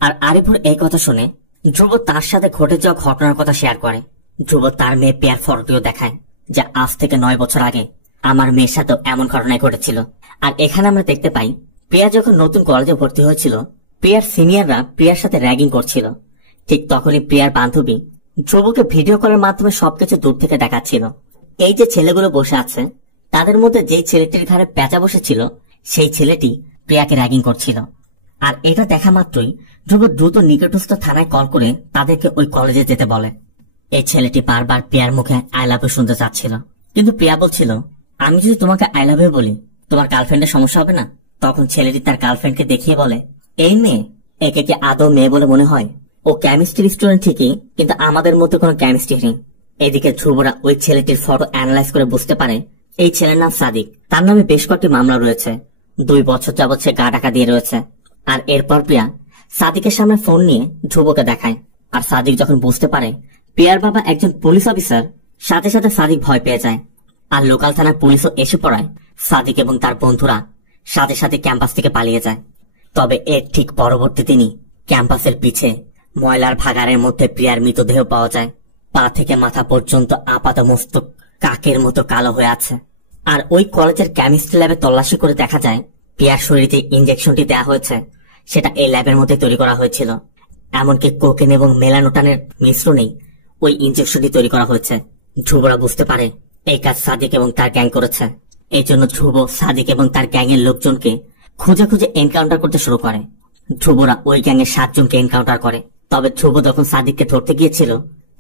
আর আরিফুর এই কথা শুনে ধ্রুব তার সাথে ঘটে যাওয়া ঘটনার কথা শেয়ার করে। ধ্রুব তার মেয়ে পেয়ার ফটোটিও দেখায়, যা আজ থেকে 9 বছর আগে আমার মেয়ের সাথেও এমন ঘটনায় ঘটেছিল। আর এখানে আমরা দেখতে পাই, প্রিয়া যখন নতুন কলেজে ভর্তি হয়েছিল, প্রিয়ার সিনিয়ররা প্রিয়ার সাথে র্যাগিং করছিল। ঠিক তখনই প্রিয়ার বান্ধবী ধ্রুবকে ভিডিও কলের মাধ্যমে সবকিছু দূর থেকে দেখাচ্ছিল। এই যে ছেলেগুলো বসে আছে, তাদের মধ্যে যেই ছেলেটির ঘাড়ে প্যাঁচা বসেছিল, সেই ছেলেটি প্রিয়াকে র্যাগিং করছিল। আর এটা দেখা মাত্রই ধ্রুব দ্রুত নিকটস্থ থানায় কল করে তাদেরকে ওই কলেজে যেতে বলে। এই ছেলেটি বারবার প্রিয়ার মুখে আই লাভ ইউ শুনতে চাচ্ছিল, কিন্তু প্রিয়া বলছিল, আমি যদি তোমাকে আই লাভ ইউ বলি তোমার গার্লফ্রেন্ডের সমস্যা হবে না? তখন ছেলেটি তার গার্লফ্রেন্ডকে দেখিয়ে বলে, এই মেয়ে, একে কি আদৌ মেয়ে বলে মনে হয়? ও কেমিস্ট্রি স্টুডেন্ট ঠিকই, কিন্তু আমাদের মধ্যে কোনো কেমিস্ট্রি নেই। এদিকে ধ্রুবরা ওই ছেলেটির ফটো অ্যানালাইজ করে বুঝতে পারে এই ছেলের নাম সাদিক। তার নামে বেশ কয়েকটি মামলা রয়েছে, 2 বছর যাবৎ সে গা ঢাকা দিয়ে রয়েছে। আর এরপর প্রিয়া সাদিকের সামনে ফোন নিয়ে ধ্রুবকে দেখায়। আর সাদিক যখন বুঝতে পারে প্রিয়ার বাবা একজন পুলিশ অফিসার, সাথে সাথে সাদিক ভয় পেয়ে যায়। আর লোকাল থানার পুলিশও এসে পড়ায় সাদিক এবং তার বন্ধুরা সাথে সাথে ক্যাম্পাস থেকে পালিয়ে যায়। তবে এর ঠিক পরবর্তী দিনই ক্যাম্পাসের পিছে ময়লার ভাগাড়ের মধ্যে প্রিয়ার মৃতদেহ পাওয়া যায়। পা থেকে মাথা পর্যন্ত আপাত মস্তক কাকের মতো কালো হয়ে আছে। আর ওই কলেজের কেমিস্ট্রি ল্যাবে তল্লাশি করে দেখা যায় প্রিয়ার শরীরে যে ইঞ্জেকশনটি দেওয়া হয়েছে সেটা এই ল্যাবের মধ্যে তৈরি করা হয়েছিল। এমনকি কোকেন এবং মেলানোটানের মিশ্রণেই ওই ইঞ্জেকশনটি তৈরি করা হয়েছে। ধ্রুবরা বুঝতে পারে এই কাজ সাদিক এবং তার গ্যাং করেছে। এই জন্য ধ্রুব সাদিক এবং তার গ্যাংয়ের লোকজনকে খুঁজে খুঁজে এনকাউন্টার করতে শুরু করে। ধ্রুবরা ওই গ্যাংয়ের 7 জনকে এনকাউন্টার করে। তবে ধ্রুব যখন সাদিককে ধরতে গিয়েছিল,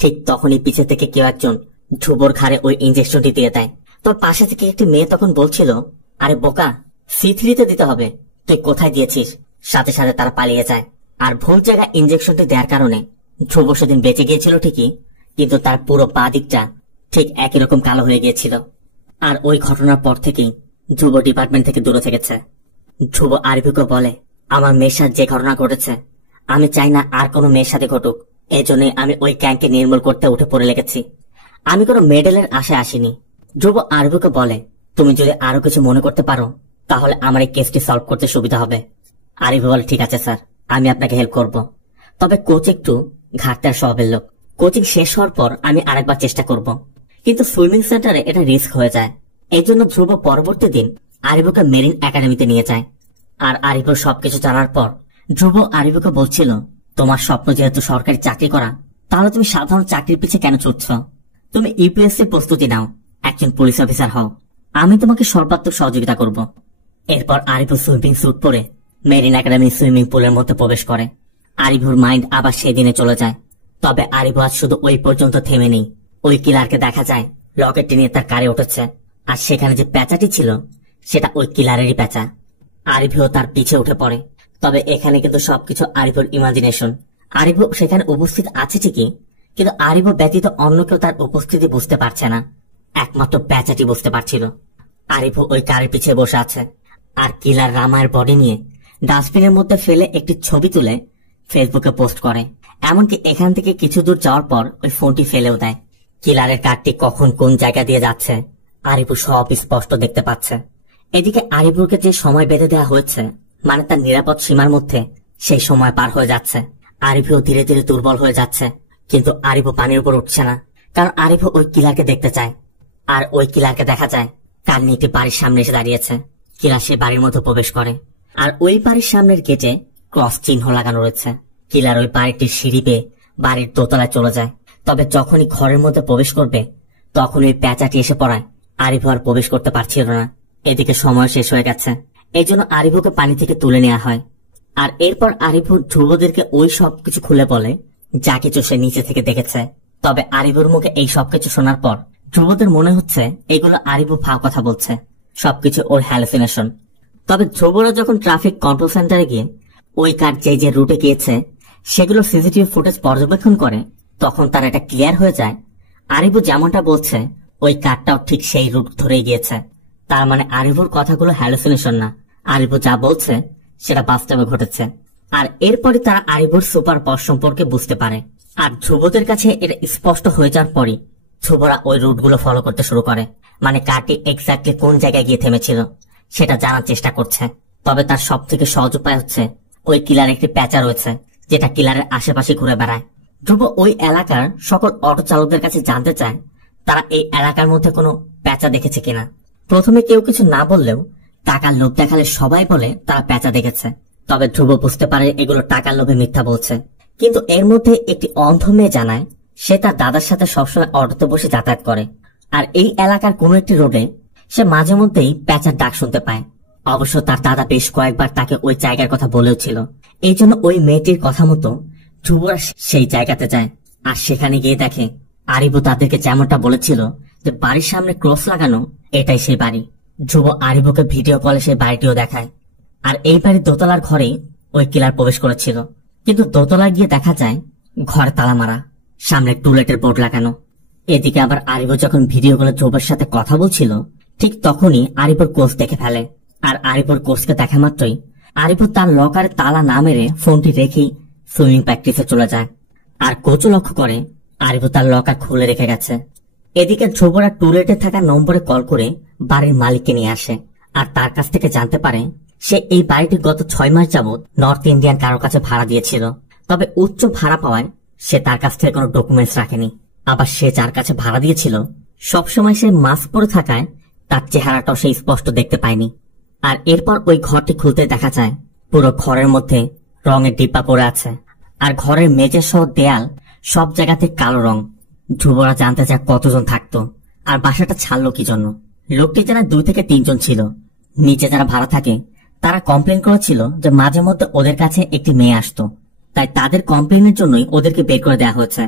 ঠিক তখনই পিছে থেকে কেউ একজন ধ্রুবর ঘাড়ে ওই ইঞ্জেকশনটি দিয়ে দেয়। তোর পাশে থেকে একটি মেয়ে তখন বলছিল, আরে বোকা, C3 দিতে হবে, তুই কোথায় দিয়েছিস? সাথে সাথে তারা পালিয়ে যায়। আর ভুল জায়গায় ইঞ্জেকশনটি দেওয়ার কারণে ধ্রুব সেদিন বেঁচে গিয়েছিল ঠিকই, কিন্তু তার পুরো পা দিকটা ঠিক একই রকম কালো হয়ে গিয়েছিল। আর ওই ঘটনার পর থেকেই ধ্রুব ডিপার্টমেন্ট থেকে দূরে থেকেছে। ধ্রুব আরিফুকে বলে, আমার মেয়ের সাথে যে ঘটনা ঘটেছে আমি চাই না আর কোনো মেয়ের সাথে ঘটুক। এজন্যই আমি ওই ক্যাংকে নির্মূল করতে উঠে পড়ে লেগেছি। আমি কোনো মেডেলের আশায় আসিনি। ধ্রুব আরিফুকে বলে, তুমি যদি আরো কিছু মনে করতে পারো তাহলে আমার এই কেসটি সলভ করতে সুবিধা হবে। আরিফু বলে, ঠিক আছে স্যার, আমি আপনাকে হেল্প করব। তবে কোচ একটু ঘাটতার স্বভাবের লোক। কোচিং শেষ হওয়ার পর আমি আরেকবার চেষ্টা করব, কিন্তু সুইমিং সেন্টারে এটা রিস্ক হয়ে যায়। এই জন্য ধ্রুব পরবর্তী দিন আরিফুকে মেরিন একাডেমিতে নিয়ে যায়। আর আরিফুর সবকিছু জানার পর ধ্রুব আরিফুকে বলছিল, তোমার স্বপ্ন যেহেতু সরকারি চাকরি করা, তাহলে তুমি সাধারণ চাকরির পিছে কেন ছুটছ? তুমি ইউপিএসসি প্রস্তুতি নাও, একজন পুলিশ অফিসার হও, আমি তোমাকে সর্বাত্মক সহযোগিতা করব। এরপর আরিফু সুইমিং স্যুট পরে মেরিন একাডেমি সুইমিং পুলের মধ্যে প্রবেশ করে। আরিফুর মাইন্ড আবার সেদিনে চলে যায়। তবে আরিফু আজ শুধু ওই পর্যন্ত থেমে নেই। ওই কিলারকে দেখা যায় রকেটটি নিয়ে তার কারে উঠেছে, আর সেখানে যে প্যাঁচাটি ছিল সেটা ওই কিলারেরই প্যাঁচা। আরিফুও তার পিছে উঠে পড়ে। তবে এখানে কিন্তু সবকিছু আরিফুর ইমাজিনেশন। আরিফু সেখানে উপস্থিত আছে ঠিকই, কিন্তু আরিফু ব্যতীত অন্য কেউ তার উপস্থিতি বুঝতে পারছে না, একমাত্র প্যাঁচাটি বুঝতে পারছিল। আরিফু ওই কারের পিছে বসে আছে, আর কিলার রামায়ের বডি নিয়ে ডাস্টবিনের মধ্যে ফেলে একটি ছবি তুলে ফেসবুকে পোস্ট করে। এমনকি এখান থেকে কিছু দূর যাওয়ার পর ওই ফোনটি ফেলেও দেয়। কিলারের কারটি কখন কোন জায়গা দিয়ে যাচ্ছে আরিফু সব স্পষ্ট দেখতে পাচ্ছে। এদিকে আরিফুরকে যে সময় বেঁধে দেওয়া হয়েছে, মানে তার নিরাপদ সীমার মধ্যে, সেই সময় পার হয়ে যাচ্ছে। আরিফুও ধীরে ধীরে দুর্বল হয়ে যাচ্ছে, কিন্তু আরিফু পানির উপর উঠছে না, কারণ আরিফু ওই কিলারকে দেখতে চায়। আর ওই কিলারকে দেখা যায় কার নিয়ে একটি বাড়ির সামনে এসে দাঁড়িয়েছে। কিলার সে বাড়ির মধ্যে প্রবেশ করে, আর ওই বাড়ির সামনের গেটে ক্রস চিহ্ন লাগানো রয়েছে। কিলার ওই বাড়িটির সিঁড়ি বেয়ে বাড়ির দোতলায় চলে যায়। তবে যখনই ঘরের মধ্যে প্রবেশ করবে, তখন ওই পেঁচাটি এসে পড়ায় আরিফু আর প্রবেশ করতে পারছিল না। এদিকে সময় শেষ হয়ে গেছে, এই জন্য আরিফুকে পানি থেকে তুলে নেওয়া হয়। আর এরপর আরিফু ধ্রুবদেরকে ওই সবকিছু খুলে বলে যা কিছু সে নিচে থেকে দেখেছে। তবে আরিফুর মুখে এই সবকিছু শোনার পর ধ্রুবদের মনে হচ্ছে এগুলো আরিফু ফাও কথা বলছে, সবকিছু ওর হ্যালুসিনেশন। তবে ধ্রুবরা যখন ট্রাফিক কন্ট্রোল সেন্টারে গিয়ে ওই কার যে রুটে গিয়েছে সেগুলো সিসিটিভি ফুটেজ পর্যবেক্ষণ করে, তখন তার এটা ক্লিয়ার হয়ে যায় আরিফু যেমনটা বলছে ওই কারটাও ঠিক সেই রুট ধরেই গিয়েছে। তার মানে আরিফুর কথাগুলো হ্যালুসিনেশন না, আরিফু যা বলছে সেটা বাস্তবে ঘটেছে। আর এরপরে তারা আরিফুর সুপার পাওয়ার সম্পর্কে বুঝতে পারে। আর ধ্রুবদের কাছে এটা স্পষ্ট হয়ে যাওয়ার পরই ধ্রুবরা ওই রুটগুলো ফলো করতে শুরু করে, মানে কারটি এক্স্যাক্টলি কোন জায়গায় গিয়ে থেমেছিল সেটা জানার চেষ্টা করছে। তবে তার সব থেকে সহজ উপায় হচ্ছে ওই কিলার একটি প্যাঁচা রয়েছে যেটা কিলারের আশেপাশে ঘুরে বেড়ায়। ধ্রুব ওই এলাকার সকল অটো চালকদের কাছে জানতে চায় তারা এই এলাকার মধ্যে কোনো প্যাঁচা দেখেছে কিনা। প্রথমে কেউ কিছু না বললেও টাকার লোভ দেখালে সবাই বলে তারা প্যাঁচা দেখেছে। তবে ধ্রুব বুঝতে পারে এগুলো টাকার লোভে মিথ্যা বলছে। কিন্তু এর মধ্যে একটি অন্ধ মেয়ে জানায় সে তার দাদার সাথে সবসময় অটোতে বসে যাতায়াত করে, আর এই এলাকার কোনো একটি রোডে সে মাঝে মধ্যেই প্যাঁচার ডাক শুনতে পায়। অবশ্য তার দাদা বেশ কয়েকবার তাকে ওই জায়গার কথা বলেও ছিল। এই জন্য ওই মেয়েটির কথা মতো ধ্রুবরা সেই জায়গাতে যায়। আর সেখানে গিয়ে দেখে আরিফু তাদেরকে যেমনটা বলেছিল যে বাড়ির সামনে ক্রস লাগানো এটাই সেই বাড়ি। ধ্রুব আরিফুকে ভিডিও কলে সেই বাড়িটিও দেখায়। আর এই বাড়ির দোতলার ঘরেই ওই কিলার প্রবেশ করেছিল, কিন্তু দোতলায় গিয়ে দেখা যায় ঘরে তালা মারা, সামনে টুলেটের বোর্ড লাগানো। এদিকে আবার আরিফু যখন ভিডিও কলে ধ্রুবের সাথে কথা বলছিল, ঠিক তখনই আরিফুর কোচ দেখে ফেলে। আর আরিফুর কোচকে দেখা মাত্রই আরিফু তার লকারে তালা না মেরে ফোনটি রেখেই সুইমিং প্র্যাকটিসে চলে যায়। আর কোচও লক্ষ্য করে আরিফু তার লকার খুলে রেখে গেছে। এদিকে ধ্রুবরা টুলেটে থাকা নম্বরে কল করে বাড়ির মালিককে নিয়ে আসে, আর তার কাছ থেকে জানতে পারে সে এই বাড়িটি গত 6 মাস যাবৎ নর্থ ইন্ডিয়ান কারোর কাছে ভাড়া দিয়েছিল। তবে উচ্চ ভাড়া পাওয়ায় সে তার কাছ থেকে কোনো ডকুমেন্টস রাখেনি। আবার সে যার কাছে ভাড়া দিয়েছিল সবসময় সে মাস্ক পরে থাকায় তার চেহারাটাও সে স্পষ্ট দেখতে পায়নি। আর এরপর ওই ঘরটি খুলতে দেখা যায় পুরো ঘরের মধ্যে রঙের ডিব্বা পড়ে আছে, আর ঘরের মেঝে সহ দেয়াল সব জায়গাতে কালো রং। ধ্রুবরা জানতে চায় কতজন থাকতো আর বাসাটা ছাড়লো কি জন্য। লোকটি যারা 2 থেকে 3 জন ছিল। নিচে যারা ভাড়া থাকে তারা কমপ্লেন করেছিল যে মাঝে মধ্যে ওদের কাছে একটি মেয়ে আসতো, তাই তাদের কমপ্লেনের জন্যই ওদেরকে বের করে দেওয়া হয়েছে।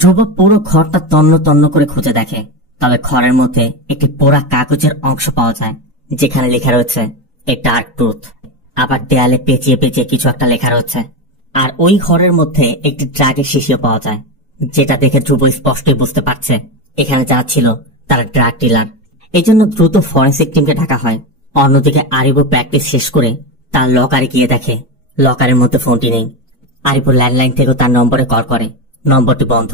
ধ্রুব পুরো ঘরটা তন্ন তন্ন করে খুঁজে দেখে, তবে ঘরের মধ্যে একটি পোড়া কাগজের অংশ পাওয়া যায় যেখানে লেখা রয়েছে এ ডার্ক ট্রুথ। আবার দেয়ালে পেঁচিয়ে পেঁচিয়ে কিছু একটা লেখা রয়েছে। আর ওই ঘরের মধ্যে একটি ড্রাগের শিশিও পাওয়া যায়, যেটা দেখে ধ্রুব স্পষ্টই বুঝতে পারছে এখানে যারা ছিল তারা ড্রাগ ডিলার। এই জন্য দ্রুত ফরেন্সিক টিমকে ডাকা হয়। অন্যদিকে আরিফু প্র্যাকটিস শেষ করে তার লকারে গিয়ে দেখে লকারের মধ্যে ফোনটি নেই। আরিফু ল্যান্ডলাইন থেকেও তার নম্বরে কল করে, নম্বরটি বন্ধ।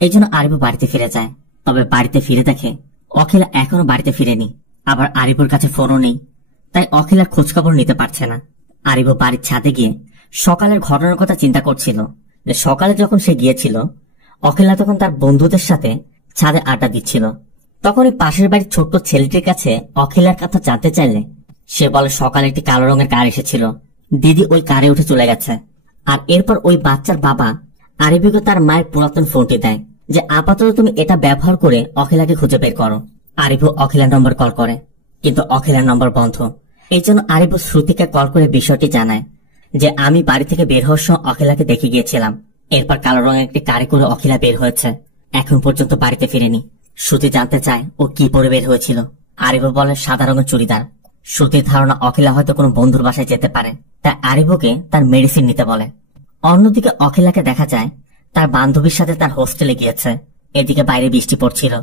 এই জন্য আরিফু বাড়িতে ফিরে যায়। তবে বাড়িতে ফিরে দেখে অখিলা এখনো বাড়িতে ফিরেনি। আবার আরিফুর কাছে ফোনও নেই, তাই অখিলার খোঁজখবর নিতে পারছে না। আরিফু বাড়ির ছাদে গিয়ে সকালের ঘটনার কথা চিন্তা করছিল যে সকালে যখন সে গিয়েছিল অখিলা তখন তার বন্ধুদের সাথে ছাদে আড্ডা দিচ্ছিল। তখন ওই পাশের বাড়ির ছোট্ট ছেলেটির কাছে অখিলার কথা জানতে চাইলে সে বলে সকালে একটি কালো রঙের কার এসেছিল, দিদি ওই কারে উঠে চলে গেছে। আর এরপর ওই বাচ্চার বাবা আরিফুকে তার মায়ের পুরাতন ফোনটি দেয় যে আপাতত তুমি এটা ব্যবহার করে অখিলাকে খুঁজে বের করো। আরিফু অখিলার নম্বর কল করে, কিন্তু অখিলার নম্বর বন্ধ। এই জন্য আরিফু শ্রুতিকে কল করে বিষয়টি জানায় যে আমি বাড়ি থেকে বের হওয়ার সময় অখিলাকে দেখে গিয়েছিলাম। এরপর কালো রঙের একটি কারে করে অখিলা বের হয়েছে, এখন পর্যন্ত বাড়িতে ফিরেনি। শ্রুতি জানতে চায় ও কি পরে বের হয়েছিল। আরিফু বলে সাদা রঙের চুড়িদার। শ্রুতির ধারণা অখিলা হয়তো কোনো বন্ধুর বাসায় যেতে পারে, তাই আরিফুকে তার মেডিসিন নিতে বলে। অন্যদিকে অখিলাকে দেখা যায় তার বান্ধবীর সাথে তার হোস্টেলে গিয়েছে। এদিকে বাইরে বৃষ্টি পড়ছিল,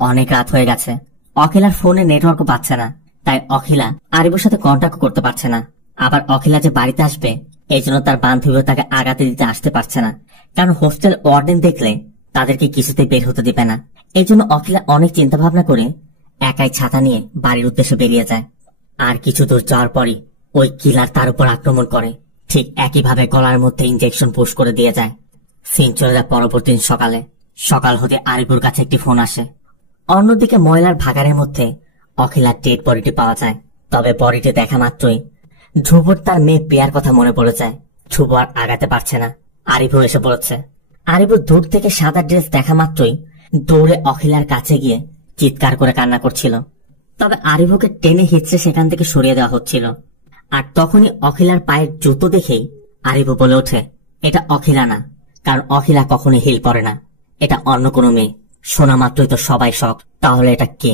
অনেক রাত হয়ে গেছে। অখিলার ফোনে নেটওয়ার্কও পাচ্ছে না, তাই অখিলা আরিফুর সাথে কন্ট্যাক্ট করতে পারছে না। আবার অখিলা যে বাড়িতে আসবে এই জন্য তার বান্ধবীও তাকে আগাতে দিতে আসতে পারছে না, কারণ হোস্টেল ওয়ার্ডেন দেখলে তাদেরকে কিছুতে বের হতে দিবে না। এই জন্য অখিলা অনেক চিন্তা ভাবনা করে একাই ছাতা নিয়ে বাড়ির উদ্দেশ্যে বেরিয়ে যায়। আর কিছু দূর যাওয়ার পরই ওই কিলার তার উপর আক্রমণ করে, ঠিক একইভাবে গলার মধ্যে ইঞ্জেকশন পুশ করে দিয়ে যায়। সিন চলে যায় পরবর্তী দিন সকালে। সকাল হতে আরিফুর কাছে একটি ফোন আসে। অন্যদিকে ময়লার ভাগাড়ের মধ্যে অখিলার ডেড বডিটি পাওয়া যায়। তবে বডিটি দেখা মাত্রই ধ্রুবর তার মেয়ে প্রিয়ার কথা মনে পড়ে যায়। ধ্রুব আর আগাতে পারছে না, আরিফও এসে পড়েছে। আরিফু দূর থেকে সাদা ড্রেস দেখা মাত্রই দৌড়ে অখিলার কাছে গিয়ে চিৎকার করে কান্না করছিল। তবে আরিফুকে টেনে হিচড়ে সেখান থেকে সরিয়ে দেওয়া হচ্ছিল। আর তখনই অখিলার পায়ের জুতো দেখেই আরিফু বলে ওঠে, এটা অখিলা না, কারণ অখিলা কখনোই হিল পরে না, এটা অন্য কোনো মেয়ে। শোনা মাত্রই তো সবাই শক, তাহলে এটা কে?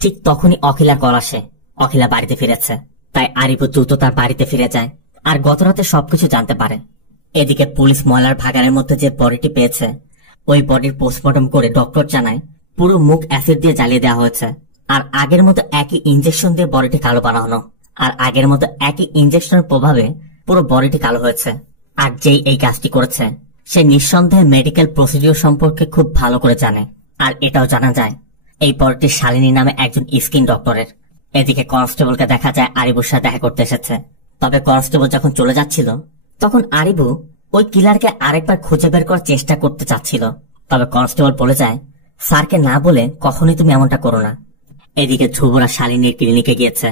ঠিক তখনই অখিলার কল আসে, অখিলা বাড়িতে ফিরেছে। তাই আরিফু দ্রুত তার বাড়িতে ফিরে যায় আর গতরাতে সবকিছু জানতে পারে। এদিকে পুলিশ ময়লার ভাগাড়ের মধ্যে যে বডিটি পেয়েছে ওই বডির পোস্টমর্টম করে ডক্টর জানায় পুরো মুখ অ্যাসিড দিয়ে জ্বালিয়ে দেওয়া হয়েছে। আর আগের মতো একই ইঞ্জেকশন দিয়ে বডিটি কালো বানানো, আর আগের মতো একই ইঞ্জেকশনের প্রভাবে পুরো বডিটি কালো হয়েছে। আর যেই এই কাজটি করেছে সে নিঃসন্দেহে মেডিকেল প্রসিডিওর সম্পর্কে খুব ভালো করে জানে। আর এটাও জানা যায় এই বডিটি শালিনী নামে একজন স্কিন ডক্টরের। এদিকে কনস্টেবলকে দেখা যায় আরিবুর সাথে দেখা করতে এসেছে। তবে কনস্টেবল যখন চলে যাচ্ছিল তখন আরিবু ওই কিলারকে আরেকবার খুঁজে বের করার চেষ্টা করতে চাচ্ছিল। তবে কনস্টেবল বলে যায়, স্যারকে না বলে কখনোই তুমি এমনটা করো না। এদিকে ধ্রুবরা শালিনীর ক্লিনিকে গিয়েছে,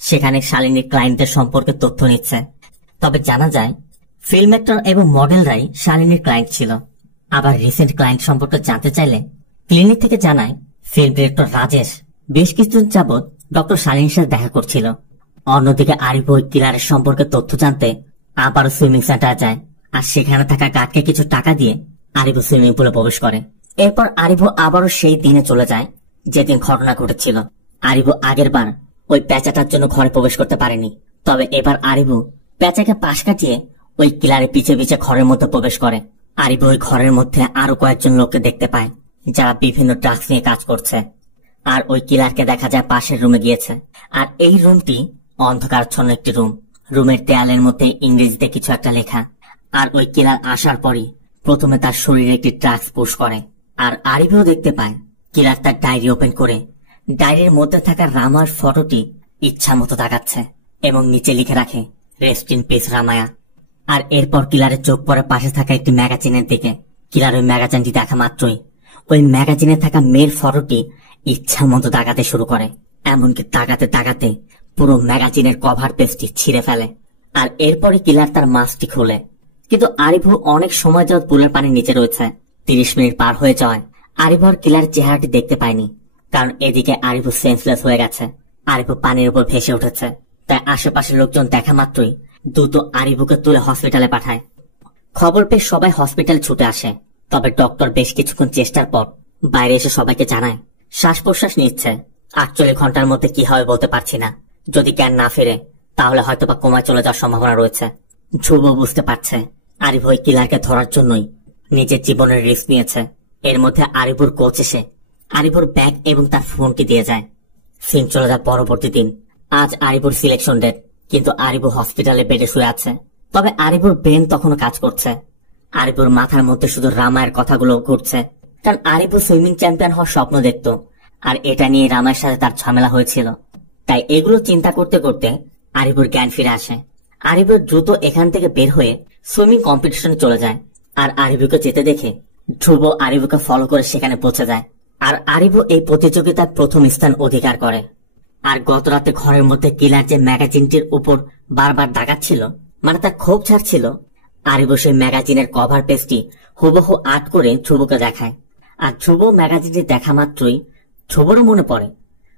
সেখানে শালিনীর ক্লায়েন্টদের সম্পর্কে তথ্য নিচ্ছে। তবে জানা যায় ফিল্ম অ্যাক্টর এবং মডেলরাই শালিনীর ক্লায়েন্ট ছিল। আবার রিসেন্ট ক্লায়েন্ট সম্পর্কে জানতে চাইলে ক্লিনিক থেকে জানায় ফিল্ম ডিরেক্টর রাজেশ বেশ কিছুদিন যাবৎ ডক্টর শালিনীর সাথে দেখা করছিল। অন্যদিকে আরিফু ওই কিলারের সম্পর্কে তথ্য জানতে আবারও সুইমিং সেন্টার যায়, আর সেখানে থাকা গার্ডকে কিছু টাকা দিয়ে আরিফু সুইমিং পুলে প্রবেশ করে। এরপর আরিফু আবারও সেই দিনে চলে যায় যেদিন ঘটনা ঘটেছিল। আরিফু আগের বার ওই পেঁচাটার জন্য ঘরে প্রবেশ করতে পারেনি, তবে এবার আরিফু পেঁচাকে পাশ কাটিয়ে ওই কিলারের পিছে পিছে ঘরের মধ্যে প্রবেশ করে। আরিফু ওই ঘরের মধ্যে আরো কয়েকজন লোককে দেখতে পায় যারা বিভিন্ন ড্রাগস নিয়ে কাজ করছে। আর ওই কিলারকে দেখা যায় পাশের রুমে গিয়েছে। আর এই রুমটি অন্ধকারচ্ছন্ন একটি রুম। রুমের দেয়ালের মধ্যে ইংরেজিতে কিছু একটা লেখা। আর ওই কিলার আসার পরই প্রথমে তার শরীরে একটি ড্রাগস পুশ করে। আর আরিফও দেখতে পায় কিলার তার ডায়েরি ওপেন করে ডায়েরির মধ্যে থাকা রামার ফটোটি ইচ্ছা মতো তাকাচ্ছে এবং নিচে লিখে রাখে, রেস্ট ইন পিস রামায়া। আর এরপর কিলারের চোখ পড়ে পাশে থাকা একটি ম্যাগাজিনের দিকে। কিলার ওই ম্যাগাজিনটি দেখা মাত্রই ওই ম্যাগাজিনে থাকা মেয়ের ফটোটি ইচ্ছা মতো তাকাতে শুরু করে। এমনকি তাকাতে তাকাতে পুরো ম্যাগাজিনের কভার পেজটি ছিঁড়ে ফেলে। আর এরপরে কিলার তার মাস্কটি খোলে। কিন্তু আরিফু অনেক সময় যাওয়ার পুলের পানির নিচে রয়েছে। 30 মিনিট পার হয়ে যাওয়ায় আরিফু আর কিলারের চেহারাটি দেখতে পায়নি, কারণ এদিকে আরিফু সেন্সলেস হয়ে গেছে। আরিফু পানির উপর ভেসে উঠেছে। তাই আশেপাশের লোকজন দেখা মাত্রই দ্রুত আরিফুকে তুলে হসপিটালে পাঠায়। খবর পেয়ে সবাই হসপিটালে ছুটে আসে। তবে ডক্টর বেশ কিছুক্ষণ চেষ্টার পর বাইরে এসে সবাইকে জানায় শ্বাস প্রশ্বাস নিচ্ছে, 48 ঘন্টার মধ্যে কি হবে বলতে পারছি না। যদি জ্ঞান না ফিরে তাহলে হয়তো বা কোমায় চলে যাওয়ার সম্ভাবনা রয়েছে। ধ্রুব বুঝতে পারছে আরিফ ওই কিলারকে ধরার জন্যই নিজের জীবনের রিস্ক নিয়েছে। এর মধ্যে আরিফুর কোচ এসে আরিফুর ব্যাগ এবং তার ফোনটি দিয়ে যায়। সিন চলে যায় পরবর্তী দিন। আজ আরিফুর সিলেকশন ডেট, কিন্তু আরিফু হসপিটালে বেডে শুয়ে আছে। তবে আরিফুর ব্রেন তখনও কাজ করছে। আরিফুর মাথার মধ্যে শুধু রামায়ের কথাগুলো ঘুরছে, কারণ আরিফু সুইমিং চ্যাম্পিয়ন হওয়ার স্বপ্ন দেখত। আর এটা নিয়ে রামায়ের সাথে তার ঝামেলা হয়েছিল। তাই এগুলো চিন্তা করতে করতে আরিফুর জ্ঞান ফিরে আসে। আরিফুর দ্রুত এখান থেকে বের হয়ে সুইমিং কম্পিটিশনে চলে যায়। আর আরিফুকে যেতে দেখে ধ্রুব আরিফুকে ফলো করে সেখানে পৌঁছে যায়। আর আরিফু এই প্রতিযোগিতার প্রথম স্থান অধিকার করে। আর গত রাতে ঘরের মধ্যে কিলার যে ম্যাগাজিনটির উপর বারবার দাগাচ্ছিল, মানে তার ক্ষোভ ছাড়ছিল, আরিফু সেই ম্যাগাজিনের কভার পেজটি হুবহু আর্ট করে ধ্রুবকে দেখায়। আর ধ্রুব ম্যাগাজিনটি দেখা মাত্রই ধ্রুবরও মনে পড়ে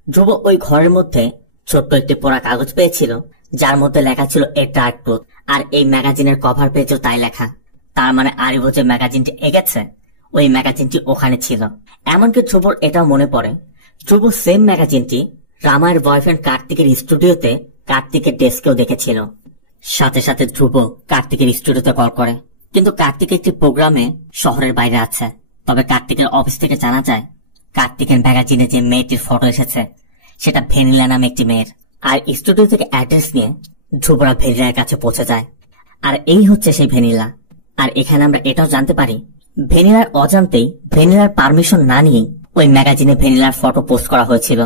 ধ্রুব ওই ঘরের মধ্যে ছোট্ট একটি পোড়া কাগজ পেয়েছিল যার মধ্যে লেখা ছিল এ ডার্ক ট্রুথ। আর এই ম্যাগাজিনের কভার পেজও তাই লেখা। তার মানে আরিফু যে ম্যাগাজিনটি এঁকেছে ওই ম্যাগাজিনটি ওখানে ছিল। এমনকি ধ্রুবর এটাও মনে পড়ে ধ্রুব সেম ম্যাগাজিনটি রামায়ের বয়ফ্রেন্ড কার্তিকের স্টুডিওতে কার্তিকের ডেস্কেও দেখেছিল। সাথে সাথে ধ্রুব কার্তিকের স্টুডিওতে কল করে, কিন্তু কার্তিক একটি প্রোগ্রামে শহরের বাইরে আছে। তবে কার্তিকের অফিস থেকে জানা যায় কার্তিকের ম্যাগাজিনে যে মেয়েটির ফটো এসেছে সেটা ভ্যানিলা নামে একটি মেয়ের। আর স্টুডিও থেকে অ্যাড্রেস নিয়ে ধ্রুবরা ভেনিলার কাছে পৌঁছে যায়। আর এই হচ্ছে সেই ভেনিলা। আর এখানে আমরা এটাও জানতে পারি ভেনিলার অজান্তেই, ভেনিলার পারমিশন না নিয়েই ওই ম্যাগাজিনে ভেনিলার ফটো পোস্ট করা হয়েছিল।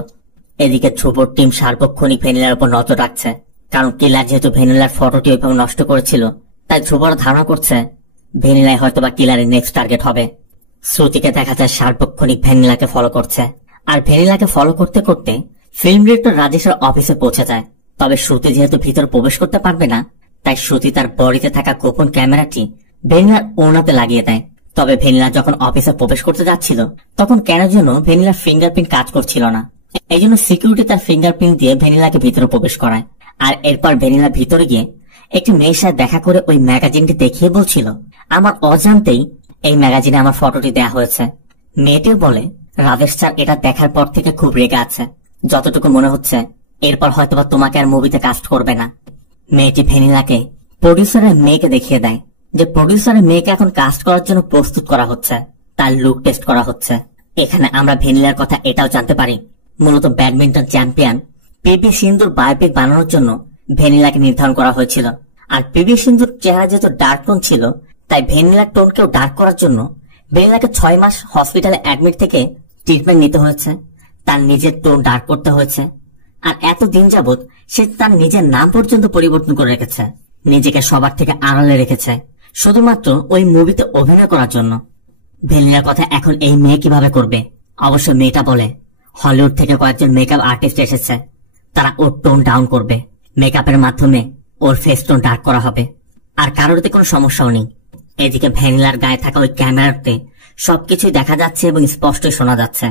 এদিকে ধ্রুবর টিম সার্বক্ষণিক ভেনিলার উপর নজর রাখছে, কারণ কিলার যেহেতু ভেনিলার ফটোটি ওইভাবে নষ্ট করেছিল, তাই ধ্রুবরা ধারণা করছে ভেনিলাই হয়তোবা কিলারের নেক্সট টার্গেট হবে। শ্রুতিকে দেখা যায় সার্বক্ষণিক ভেনিলাকে ফলো করছে। আর ভেনিলাকে ফলো করতে করতে ফিল্ম ডিরেক্টর রাজেশের অফিসে পৌঁছে যায়। তবে শ্রুতি যেহেতু ভিতরে প্রবেশ করতে পারবে না, তাই শ্রুতি তার বডিতে থাকা গোপন ক্যামেরাটি ভেনিলার ওড়নাতে লাগিয়ে দেয়। তবে ভেনিলা যখন অফিসে প্রবেশ করতে যাচ্ছিল, তখন কেন যেন ভেনিলার ফিঙ্গারপ্রিন্ট কাজ করছিল না। এই জন্য সিকিউরিটি তার ফিঙ্গারপ্রিন্ট দিয়ে ভেনিলাকে ভিতরে প্রবেশ করায়। আর এরপর ভেনিলা ভিতরে গিয়ে একটি মেয়ের সাথে দেখা করে ওই ম্যাগাজিনটি দেখিয়ে বলছিল, আমার অজান্তেই এই ম্যাগাজিনে আমার ফটোটি দেয়া হয়েছে। মেয়েটিও বলে রাজেশ স্যার এটা দেখার পর থেকে খুব রেগে আছে, যতটুকু মনে হচ্ছে এরপর হয়তোবা তোমাকে আর মুভিতে কাস্ট করবে না। মেয়েটি ভেনিলাকে প্রডিউসারের মেয়েকে দেখিয়ে দেয় যে প্রডিউসারের মেয়েকে এখন কাস্ট করার জন্য প্রস্তুত করা হচ্ছে, তার লুক টেস্ট করা হচ্ছে। এখানে আমরা ভেনিলার কথা এটাও জানতে পারি মূলত ব্যাডমিন্টন চ্যাম্পিয়ন পিভি সিন্ধুর বায়োপিক বানানোর জন্য ভেনিলাকে নির্ধারণ করা হয়েছিল। আর পিভি সিন্ধুর চেহারা যেহেতু ডার্ক টোন ছিল, তাই ভেনিলার টোনকেও ডার্ক করার জন্য ভেনিলাকে 6 মাস হসপিটালে অ্যাডমিট থেকে ট্রিটমেন্ট নিতে হয়েছে, তার নিজের টোন ডার্ক করতে হয়েছে। আর এতদিন যাবৎ সে তার নিজের নাম পর্যন্ত পরিবর্তন করে রেখেছে, নিজেকে সবার থেকে আড়ালে রেখেছে শুধুমাত্র ওই মুভিতে অভিনয় করার জন্য। ভেনিলার কথা এখন এই মেয়ে কিভাবে করবে? অবশ্য মেয়েটা বলে হলিউড থেকে কয়েকজন মেকআপ আর্টিস্ট এসেছে, তারা ওর টোন ডাউন করবে, মেকআপের মাধ্যমে ওর ফেস টোন ডার্ক করা হবে, আর কারোরতে কোনো সমস্যাও নেই। এদিকে ভ্যানিলার গায়ে থাকা ওই ক্যামেরাতে সবকিছুই দেখা যাচ্ছে এবং স্পষ্টই শোনা যাচ্ছে।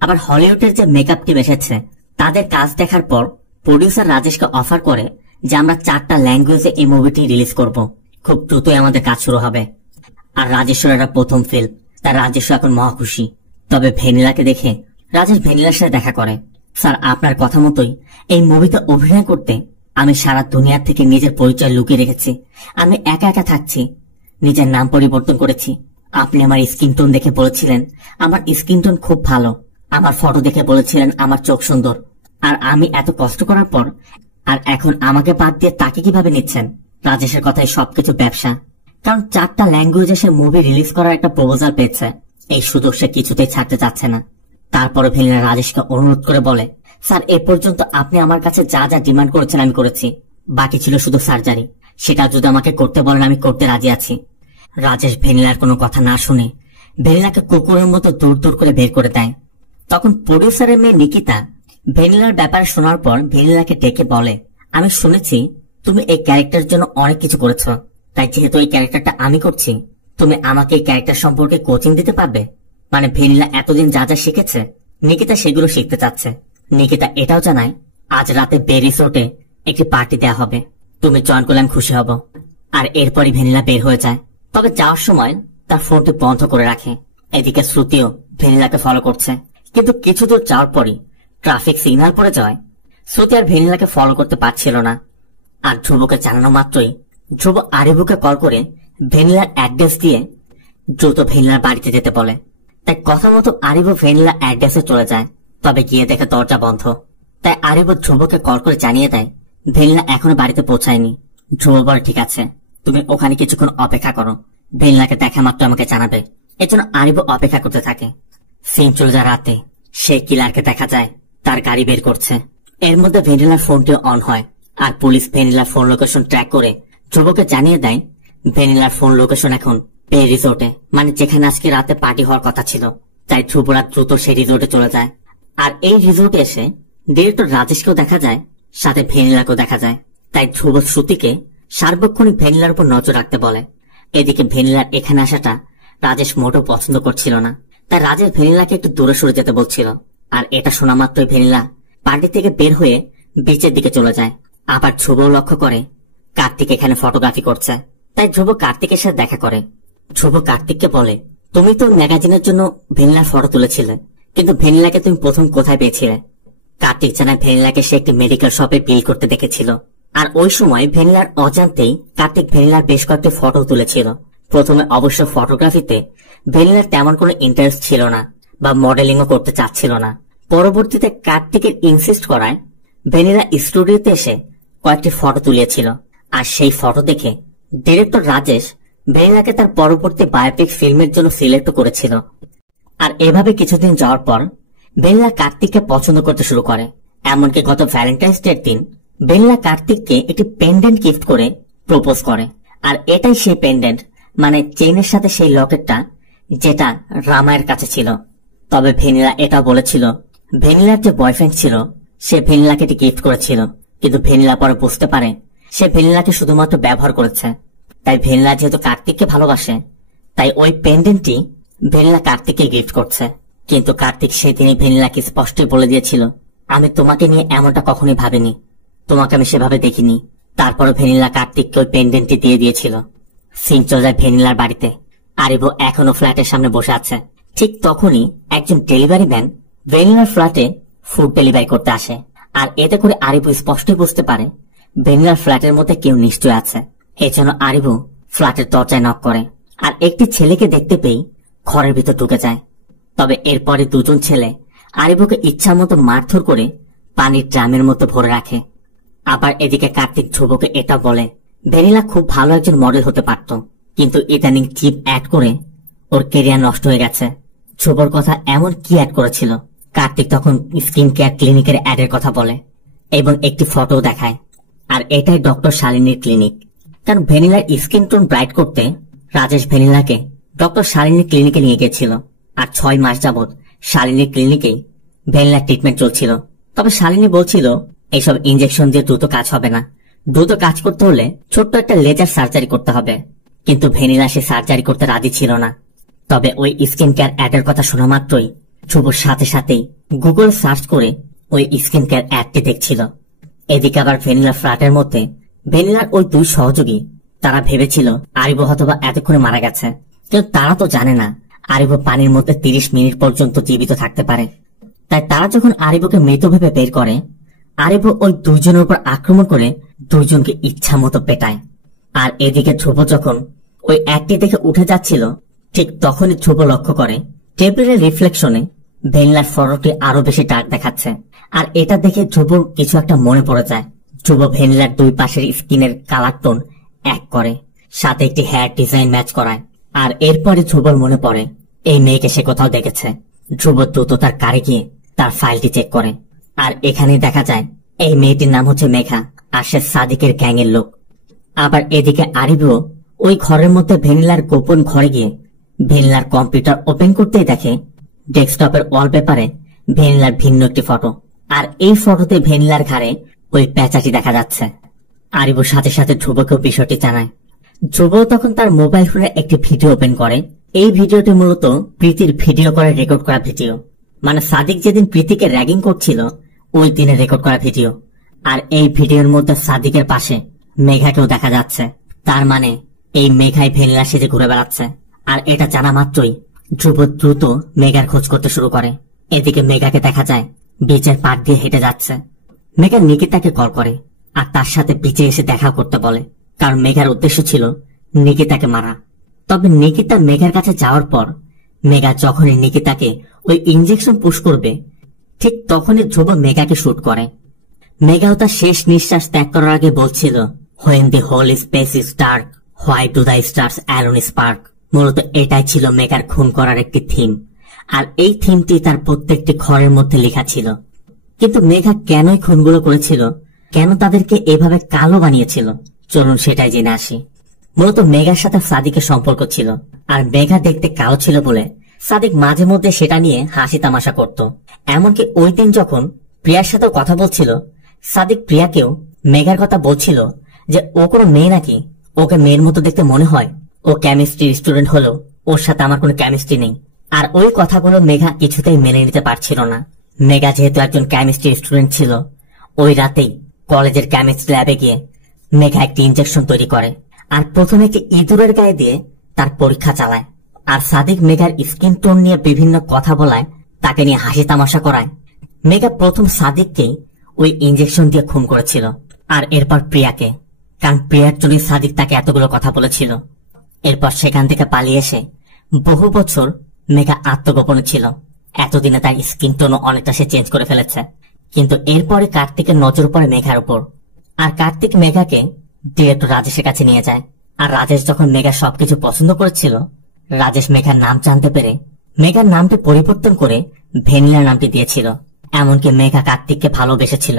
আবার হলিউডের যে মেকআপ টিম এসেছে তাদের কাজ দেখার পর প্রডিউসার রাজেশকে অফার করে যে আমরা 4টা ল্যাঙ্গুয়েজে এই মুভিটি রিলিজ করব, খুব দ্রুতই আমাদের কাজ শুরু হবে। আর রাজেশের এটা প্রথম ফিল্ম, তার রাজেশ এখন মহা খুশি। তবে ভ্যানিলাকে দেখে রাজেশ ভ্যানিলার সাথে দেখা করে। স্যার, আপনার কথা মতোই এই মুভিতে অভিনয় করতে আমি সারা দুনিয়া থেকে নিজের পরিচয় লুকিয়ে রেখেছি। আমি একা একা থাকছি, নিজের নাম পরিবর্তন করেছি। আপনি আমার স্কিন টোন দেখে বলেছিলেন আমার স্কিন টোন খুব ভালো, আমার ফটো দেখে বলেছিলেন আমার চোখ সুন্দর। আর আমি এত কষ্ট করার পর আর এখন আমাকে বাদ দিয়ে তাকে কিভাবে নিচ্ছেন? রাজেশের কথায় সবকিছু ব্যবসা, কারণ 4টা ল্যাঙ্গুয়েজে সে মুভি রিলিজ করার একটা প্রপোজাল পেয়েছে। এই সুযোগ সে কিছুতেই ছাড়তে চাচ্ছে না। তারপরে ভেনিলা রাজেশকে অনুরোধ করে বলে, স্যার, এ পর্যন্ত আপনি আমার কাছে যা যা ডিমান্ড করেছেন আমি করেছি, বাকি ছিল শুধু সার্জারি। সেটা যদি আমাকে করতে বলেন আমি করতে রাজি আছি। রাজেশ ভেনিলার কোনো কথা না শুনে ভেনিলাকে কুকুরের মতো দূর দূর করে বের করে দেয়। তখন প্রডিউসারের মেয়ে নিকিতা ভেনিলার ব্যাপারে শোনার পর ভেনিলাকে ডেকে বলে, আমি শুনেছি তুমি এই ক্যারেক্টারের জন্য অনেক কিছু করেছো, তাই যেহেতু এই ক্যারেক্টারটা আমি করছি, তুমি আমাকে এই ক্যারেক্টার সম্পর্কে কোচিং দিতে পারবে? মানে ভেনিলা এতদিন যা যা শিখেছে নিকিতা সেগুলো শিখতে চাচ্ছে। নিকিতা এটাও জানায় আজ রাতে বে রিসোর্টে একটি পার্টি দেওয়া হবে, তুমি জয়েন করলে আমি খুশি হব। আর এরপরই ভেনিলা বের হয়ে যায়। তবে যাওয়ার সময় তার ফোনটি বন্ধ করে রাখে। এদিকে শ্রুতিও ভেনিলাকে ফলো করছে, কিন্তু কিছু দূর যাওয়ার পরই ট্রাফিক সিগন্যাল পড়ে যাওয়ায় শ্রুতি আর ভেনিলাকে ফলো করতে পারছিল না। আর ধ্রুবকে জানানো মাত্রই ধ্রুব আরিবুকে কল করে ভেনিলার অ্যাড্রেস দিয়ে দ্রুত ভেনিলার বাড়িতে যেতে বলে। তাই কথা মতো আরিবু ভেনিলার অ্যাড্রেসে চলে যায়। তবে গিয়ে দেখে দরজা বন্ধ। তাই আরিবু ধ্রুবকে কল করে জানিয়ে দেয় ভেনিলা এখনো বাড়িতে পৌঁছায়নি। ধ্রুব বলে, ঠিক আছে, তুমি ওখানে কিছুক্ষণ অপেক্ষা করো, ভেনিলাকে দেখা মাত্র আমাকে জানাবে। এজন্য আরিবু অপেক্ষা করতে থাকে। সিন চলে যায় রাতে। সে কিলারকে দেখা যায় তার গাড়ি বের করছে। এর মধ্যে ভেনিলার ফোনটি অন হয় আর পুলিশ ভেনিলার ফোন লোকেশন ট্র্যাক করে ধ্রুবকে জানিয়ে দেয় ভেনিলার ফোন লোকেশন এখন বে রিসোর্টে, মানে যেখানে আজকে রাতে পার্টি হওয়ার কথা ছিল। তাই ধ্রুবরা দ্রুত সেই রিসোর্টে চলে যায়। আর এই রিসোর্টে এসে ডিরেক্টর রাজেশকেও দেখা যায়, সাথে ভেনিলাকেও দেখা যায়। তাই ধ্রুব শ্রুতিকে সার্বক্ষণিক ভেনিলার উপর নজর রাখতে বলে। এদিকে ভেনিলার এখানে আসাটা রাজেশ মোটেও পছন্দ করছিল না, তাই রাজেশ ভেনিলাকে একটু দূরে সরে যেতে বলছিল। আর এটা শোনা মাত্রই ভেনিলা পার্টি থেকে বের হয়ে বিচের দিকে চলে যায়। আবার ধ্রুব লক্ষ্য করে কার্তিক এখানে ফটোগ্রাফি করছে, তাই ধ্রুব কার্তিকের সাথে দেখা করে। ধ্রুব কার্তিককে বলে, তুমি তো ম্যাগাজিনের জন্য ভেনিলার ফটো তুলেছিলে, কিন্তু ভেনিলাকে তুমি প্রথম কোথায় পেয়েছিলে? কার্তিক জানায় ভেনিলাকে সে একটি মেডিকেল শপে বিল করতে দেখেছিল। আর ওই সময় ভেনিলার অজান্তেই কার্তিক ভেনিলার বেশ কয়েকটি ফটো তুলেছিল। প্রথমে অবশ্য ফটোগ্রাফিতে ভেনিলার তেমন কোনো ইন্টারেস্ট ছিল না বা মডেলিংও করতে চাচ্ছিল না। পরবর্তীতে কার্তিকের ইনসিস্ট করায় ভেনিলা স্টুডিওতে এসে কয়েকটি ফটো তুলিয়েছিল। আর সেই ফটো দেখে ডিরেক্টর রাজেশ ভেনিলাকে তার পরবর্তী বায়োপিক ফিল্মের জন্য সিলেক্ট করেছিল। আর এভাবে কিছুদিন যাওয়ার পর ভেনিলা কার্তিককে পছন্দ করতে শুরু করে। এমনকি গত ভ্যালেন্টাইন্স ডের দিন ভেনিলা কার্তিককে একটি পেন্ডেন্ট গিফট করে প্রপোজ করে। আর এটাই সেই পেন্ডেন্ট, মানে চেইনের সাথে সেই লকেটটা যেটা রামায়ের কাছে ছিল। তবে ভেনিলা এটা বলেছিল ভেনিলার যে বয়ফ্রেন্ড ছিল সে ভেনিলাকে এটি গিফট করেছিল, কিন্তু ভেনিলা পরে বুঝতে পারে সে ভেনিলাকে শুধুমাত্র ব্যবহার করেছে। তাই ভেনিলা যেহেতু কার্তিককে ভালোবাসে, তাই ওই পেন্ডেন্টটি ভেনিলা কার্তিককে গিফট করছে। কিন্তু কার্তিক সেদিনই ভেনিলাকে স্পষ্টই বলে দিয়েছিল, আমি তোমাকে নিয়ে এমনটা কখনোই ভাবিনি, তোমাকে আমি সেভাবে দেখিনি। তারপরও ভেনিলা কার্তিককে ওই পেন্ডেন্টটি দিয়ে দিয়েছিল। সিন চলে যায় ভেনিলার বাড়িতে। আরিভো এখনো ফ্ল্যাটের সামনে বসে আছে। ঠিক তখনই একজন ডেলিভারি ম্যান ভেনিলার ফ্ল্যাটে ফুড ডেলিভারি করতে আসে। আর এতে করে আরিভো স্পষ্টই বুঝতে পারে ভেনিলার ফ্ল্যাটের মধ্যে কেউ নিশ্চয় আছে। এজন্য আরিভো ফ্ল্যাটের দরজায় নক করে আর একটি ছেলেকে দেখতে পেয়ে ঘরের ভিতর ঢুকে যায়। তবে এরপরে দুজন ছেলে আরিভোকে ইচ্ছা মতো মারধর করে পানির ড্রামের মতো ভরে রাখে। আবার এদিকে কার্তিক ধ্রুবকে এটা বলে ভেনিলা খুব ভালো একজন মডেল হতে পারত, কিন্তু ইদানিং চিপ অ্যাড করে ওর কেরিয়ার নষ্ট হয়ে গেছে। ধ্রুবর কথা এমন কি অ্যাড করেছিল? কার্তিক তখন স্কিন কেয়ার ক্লিনিকের অ্যাডের কথা বলে এবং একটি ফটো দেখায়। আর এটাই ডক্টর শালিনীর ক্লিনিক। কারণ ভেনিলার স্কিন টোন ব্রাইট করতে রাজেশ ভেনিলাকে ডক্টর শালিনীর ক্লিনিকে নিয়ে গেছিল। আর 6 মাস যাবৎ শালিনীর ক্লিনিকেই ভেনিলার ট্রিটমেন্ট চলছিল। তবে শালিনী বলছিল এইসব ইনজেকশন দিয়ে দ্রুত কাজ হবে না, দ্রুত কাজ করতে হলে ছোট্ট একটা লেজার সার্জারি করতে হবে। কিন্তু ভেনিলা সে সার্জারি করতে রাজি ছিল না। তবে ওই স্কিন কেয়ার অ্যাডের কথা শোনা মাত্রই ধ্রুবর সাথে সাথেই গুগল সার্চ করে ওই স্কিন কেয়ার অ্যাডটি দেখছিল। এদিকে আবার ভেনিলা ফ্ল্যাটের মধ্যে ভেনিলার ওই 2 সহযোগী তারা ভেবেছিল আরিভো হয়তোবা এতক্ষণে মারা গেছে, কিন্তু তারা তো জানে না আরিভো পানির মধ্যে 30 মিনিট পর্যন্ত জীবিত থাকতে পারে। তাই তারা যখন আরিভোকে মৃত ভেবে বের করে, আরিভো ওই 2 জনের উপর আক্রমণ করে 2 জনকে ইচ্ছা মতো পেটায়। আর এদিকে ধ্রুব যখন ওই অ্যাডটি দেখে উঠে যাচ্ছিল, ঠিক তখনই ধ্রুব লক্ষ্য করে টেবিলের রিফ্লেকশনে ভেনিলার ফটোটি আরো বেশি ডার্ক দেখাচ্ছে। আর এটা দেখে ধ্রুব কিছু একটা মনে পড়ে যায়। ধ্রুব ভেনিলার 2 পাশের স্কিনের কালার টোন এক করে, সাথে একটি হেয়ার ডিজাইন ম্যাচ করায়। আর এরপরে ধ্রুবর মনে পড়ে এই মেয়েকে সে কোথাও দেখেছে। ধ্রুব দ্রুত তার কারে গিয়ে তার ফাইলটি চেক করে। আর এখানে দেখা যায় এই মেয়েটির নাম হচ্ছে মেঘা, আর সে সাদিকের গ্যাংয়ের লোক। আবার এদিকে আরিভো ওই ঘরের মধ্যে ভেনিলার গোপন ঘরে গিয়ে ভেনিলার কম্পিউটার ওপেন করতেই দেখে ডেস্কটপের ওয়ালপেপারে ভেনিলার ভিন্ন একটি ফটো। আর এই ফটোতে ভেনিলার ঘাড়ে ওই প্যাঁচাটি দেখা যাচ্ছে। আরিভো সাথে সাথে ধ্রুবকেও বিষয়টি জানায়। ধ্রুব তখন তার মোবাইল ফোনে একটি ভিডিও ওপেন করে। এই ভিডিওটি মূলত প্রীতির ভিডিও করে রেকর্ড করা ভিডিও, মানে সাদিক যেদিন প্রীতিকে র্যাগিং করছিল ওই দিনে রেকর্ড করা ভিডিও। আর এই ভিডিওর মধ্যে সাদিকের পাশে মেঘাকেও দেখা যাচ্ছে। তার মানে এই মেঘাই ভেনিলা সেজে ঘুরে বেড়াচ্ছে। আর এটা জানা মাত্রই ধ্রুব দ্রুত মেঘার খোঁজ করতে শুরু করে। এদিকে মেঘাকে দেখা যায় বিচের পাড় দিয়ে হেঁটে যাচ্ছে। মেঘা নিকিতাকে কল করে আর তার সাথে বিচে এসে দেখা করতে বলে, কারণ মেঘার উদ্দেশ্য ছিল নিকিতাকে মারা। তবে নিকিতা মেঘার কাছে যাওয়ার পর মেঘা যখনই নিকিতাকে ওই ইনজেকশন পুশ করবে, ঠিক তখনই ধ্রুব মেঘাকে শুট করে। মেঘাও তার শেষ নিঃশ্বাস ত্যাগ করার আগে বলছিল, when the whole space is dark, why do the stars alone spark. মূলত এটাই ছিল মেঘার খুন করার একটি থিম। আর এই থিমটি তার প্রত্যেকটি ঘরের মধ্যে লেখা ছিল। কিন্তু মেঘা কেনই খুনগুলো করেছিল, কেন তাদেরকে এভাবে কালো বানিয়েছিল, চলুন সেটাই জেনে আসি। মূলত মেঘার সাথে সাদিকের সম্পর্ক ছিল, আর মেঘা দেখতে কালো ছিল বলে সাদিক মাঝে মধ্যে সেটা নিয়ে হাসি তামাশা করত। এমনকি ওই দিন যখন প্রিয়ার সাথে কথা বলছিল, সাদিক প্রিয়াকেও মেঘার কথা বলছিল যে ও কোনো মেয়ে নাকি, ওকে মেয়ের মতো দেখতে মনে হয়, ও কেমিস্ট্রি স্টুডেন্ট হলেও ওর সাথে আমার কোনো কেমিস্ট্রি নেই। আর ওই কথাগুলো মেঘা কিছুতেই মেনে নিতে পারছিল না। মেঘা যেহেতু একজন কেমিস্ট্রি স্টুডেন্ট ছিল, ওই রাতেই কলেজের কেমিস্ট্রি ল্যাবে গিয়ে মেঘা একটি ইনজেকশন তৈরি করে আর প্রথমে একটি ইঁদুরের গায়ে দিয়ে তার পরীক্ষা চালায়। আর সাদিক মেঘার স্কিন টোন নিয়ে বিভিন্ন কথা বলায়, তাকে নিয়ে হাসি তামাশা করায়। মেঘা প্রথম সাদিককেই ওই ইনজেকশন দিয়ে খুন করেছিল, আর এরপর প্রিয়াকে, কারণ প্রিয়ার জন্য সাদিক তাকে এতগুলো কথা বলেছিল। এরপর সেখান থেকে পালিয়ে এসে বহু বছর মেঘা আত্মগোপনে ছিল। এতদিনে তার স্কিন টোনও অনেকটা সে চেঞ্জ করে ফেলেছে। কিন্তু এরপরে কার্তিকের নজর পড়ে মেঘার উপর। আর কার্তিক মেঘাকে ডিরেক্টর রাজেশের কাছে নিয়ে যায়। আর রাজেশ যখন মেঘা সবকিছু পছন্দ করেছিল, রাজেশ মেঘার নাম জানতে পেরে মেঘার নামটি পরিবর্তন করে ভ্যানিলা নামটি দিয়েছিল। এমনকি মেঘা কার্তিককে ভালোবেসেছিল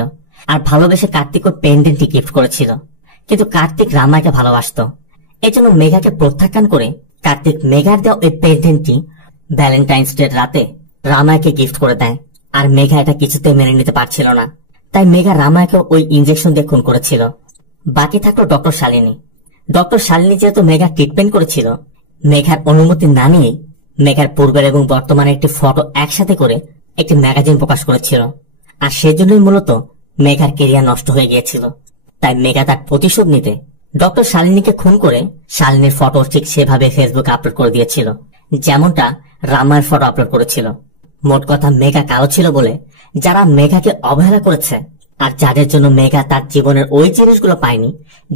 আর ভালোবেসে কার্তিক ও পেন্ডেন্টটি গিফট করেছিল। কিন্তু কার্তিক রামাকে ভালোবাসতো, এজন্য মেঘাকে প্রত্যাখ্যান করে কার্তিক মেঘার দেওয়া ওই পেন্ডেন্টটি ভ্যালেন্টাইন্স ডে রাতে রামাকে গিফট করে দেয়। আর মেঘা এটা কিছুতেই মেনে নিতে পারছিল না, তাই মেঘা রামাকে ওই ইনজেকশন দিয়ে খুন করেছিল। বাকি থাকলো ডক্টর শালিনী। ডক্টর শালিনী যেহেতু মেঘা ট্রিটমেন্ট করেছিল, মেঘার অনুমতি না নিয়ে মেঘার পূর্বের এবং বর্তমানে একটি ফটো একসাথে করে একটি ম্যাগাজিন প্রকাশ করেছিল। আর সেজন্যই মূলত মেঘার কেরিয়ার নষ্ট হয়ে গিয়েছিল। তাই মেঘা তার প্রতিশোধ নিতে ডক্টর শালিনীকে খুন করে শালিনীর ফটো ঠিক সেভাবে ফেসবুকে আপলোড করে দিয়েছিল, যেমনটা রামার ফটো আপলোড করেছিল। মোট কথা মেঘা কালো ছিল বলে যারা মেঘাকে অবহেলা করেছে আর যাদের জন্য মেঘা তার জীবনের ওই জিনিসগুলো পায়নি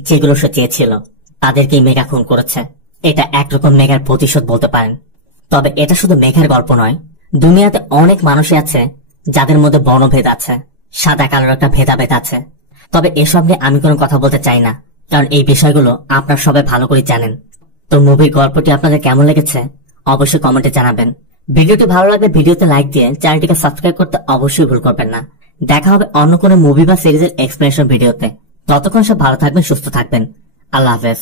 যেগুলো সে চেয়েছিল, তাদেরকেই মেঘা খুন করেছে। এটা একরকম মেঘার প্রতিশোধ বলতে পারেন। তবে এটা শুধু মেঘার গল্প নয়, দুনিয়াতে অনেক মানুষই আছে যাদের মধ্যে বর্ণভেদ আছে, সাদা কালোর একটা ভেদাভেদ আছে। তবে এসব নিয়ে আমি কোনো কথা বলতে চাই না, কারণ এই বিষয়গুলো আপনারা সবাই ভালো করে জানেন। তো মুভির গল্পটি আপনাদের কেমন লেগেছে অবশ্যই কমেন্টে জানাবেন। ভিডিওটি ভালো লাগলে ভিডিওতে লাইক দিয়ে চ্যানেলটিকে সাবস্ক্রাইব করতে অবশ্যই ভুল করবেন না। দেখা হবে অন্য কোনো মুভি বা সিরিজের এক্সপ্লেনেশন ভিডিওতে। ততক্ষণ সব ভালো থাকবেন, সুস্থ থাকবেন। আল্লাহ হাফেজ।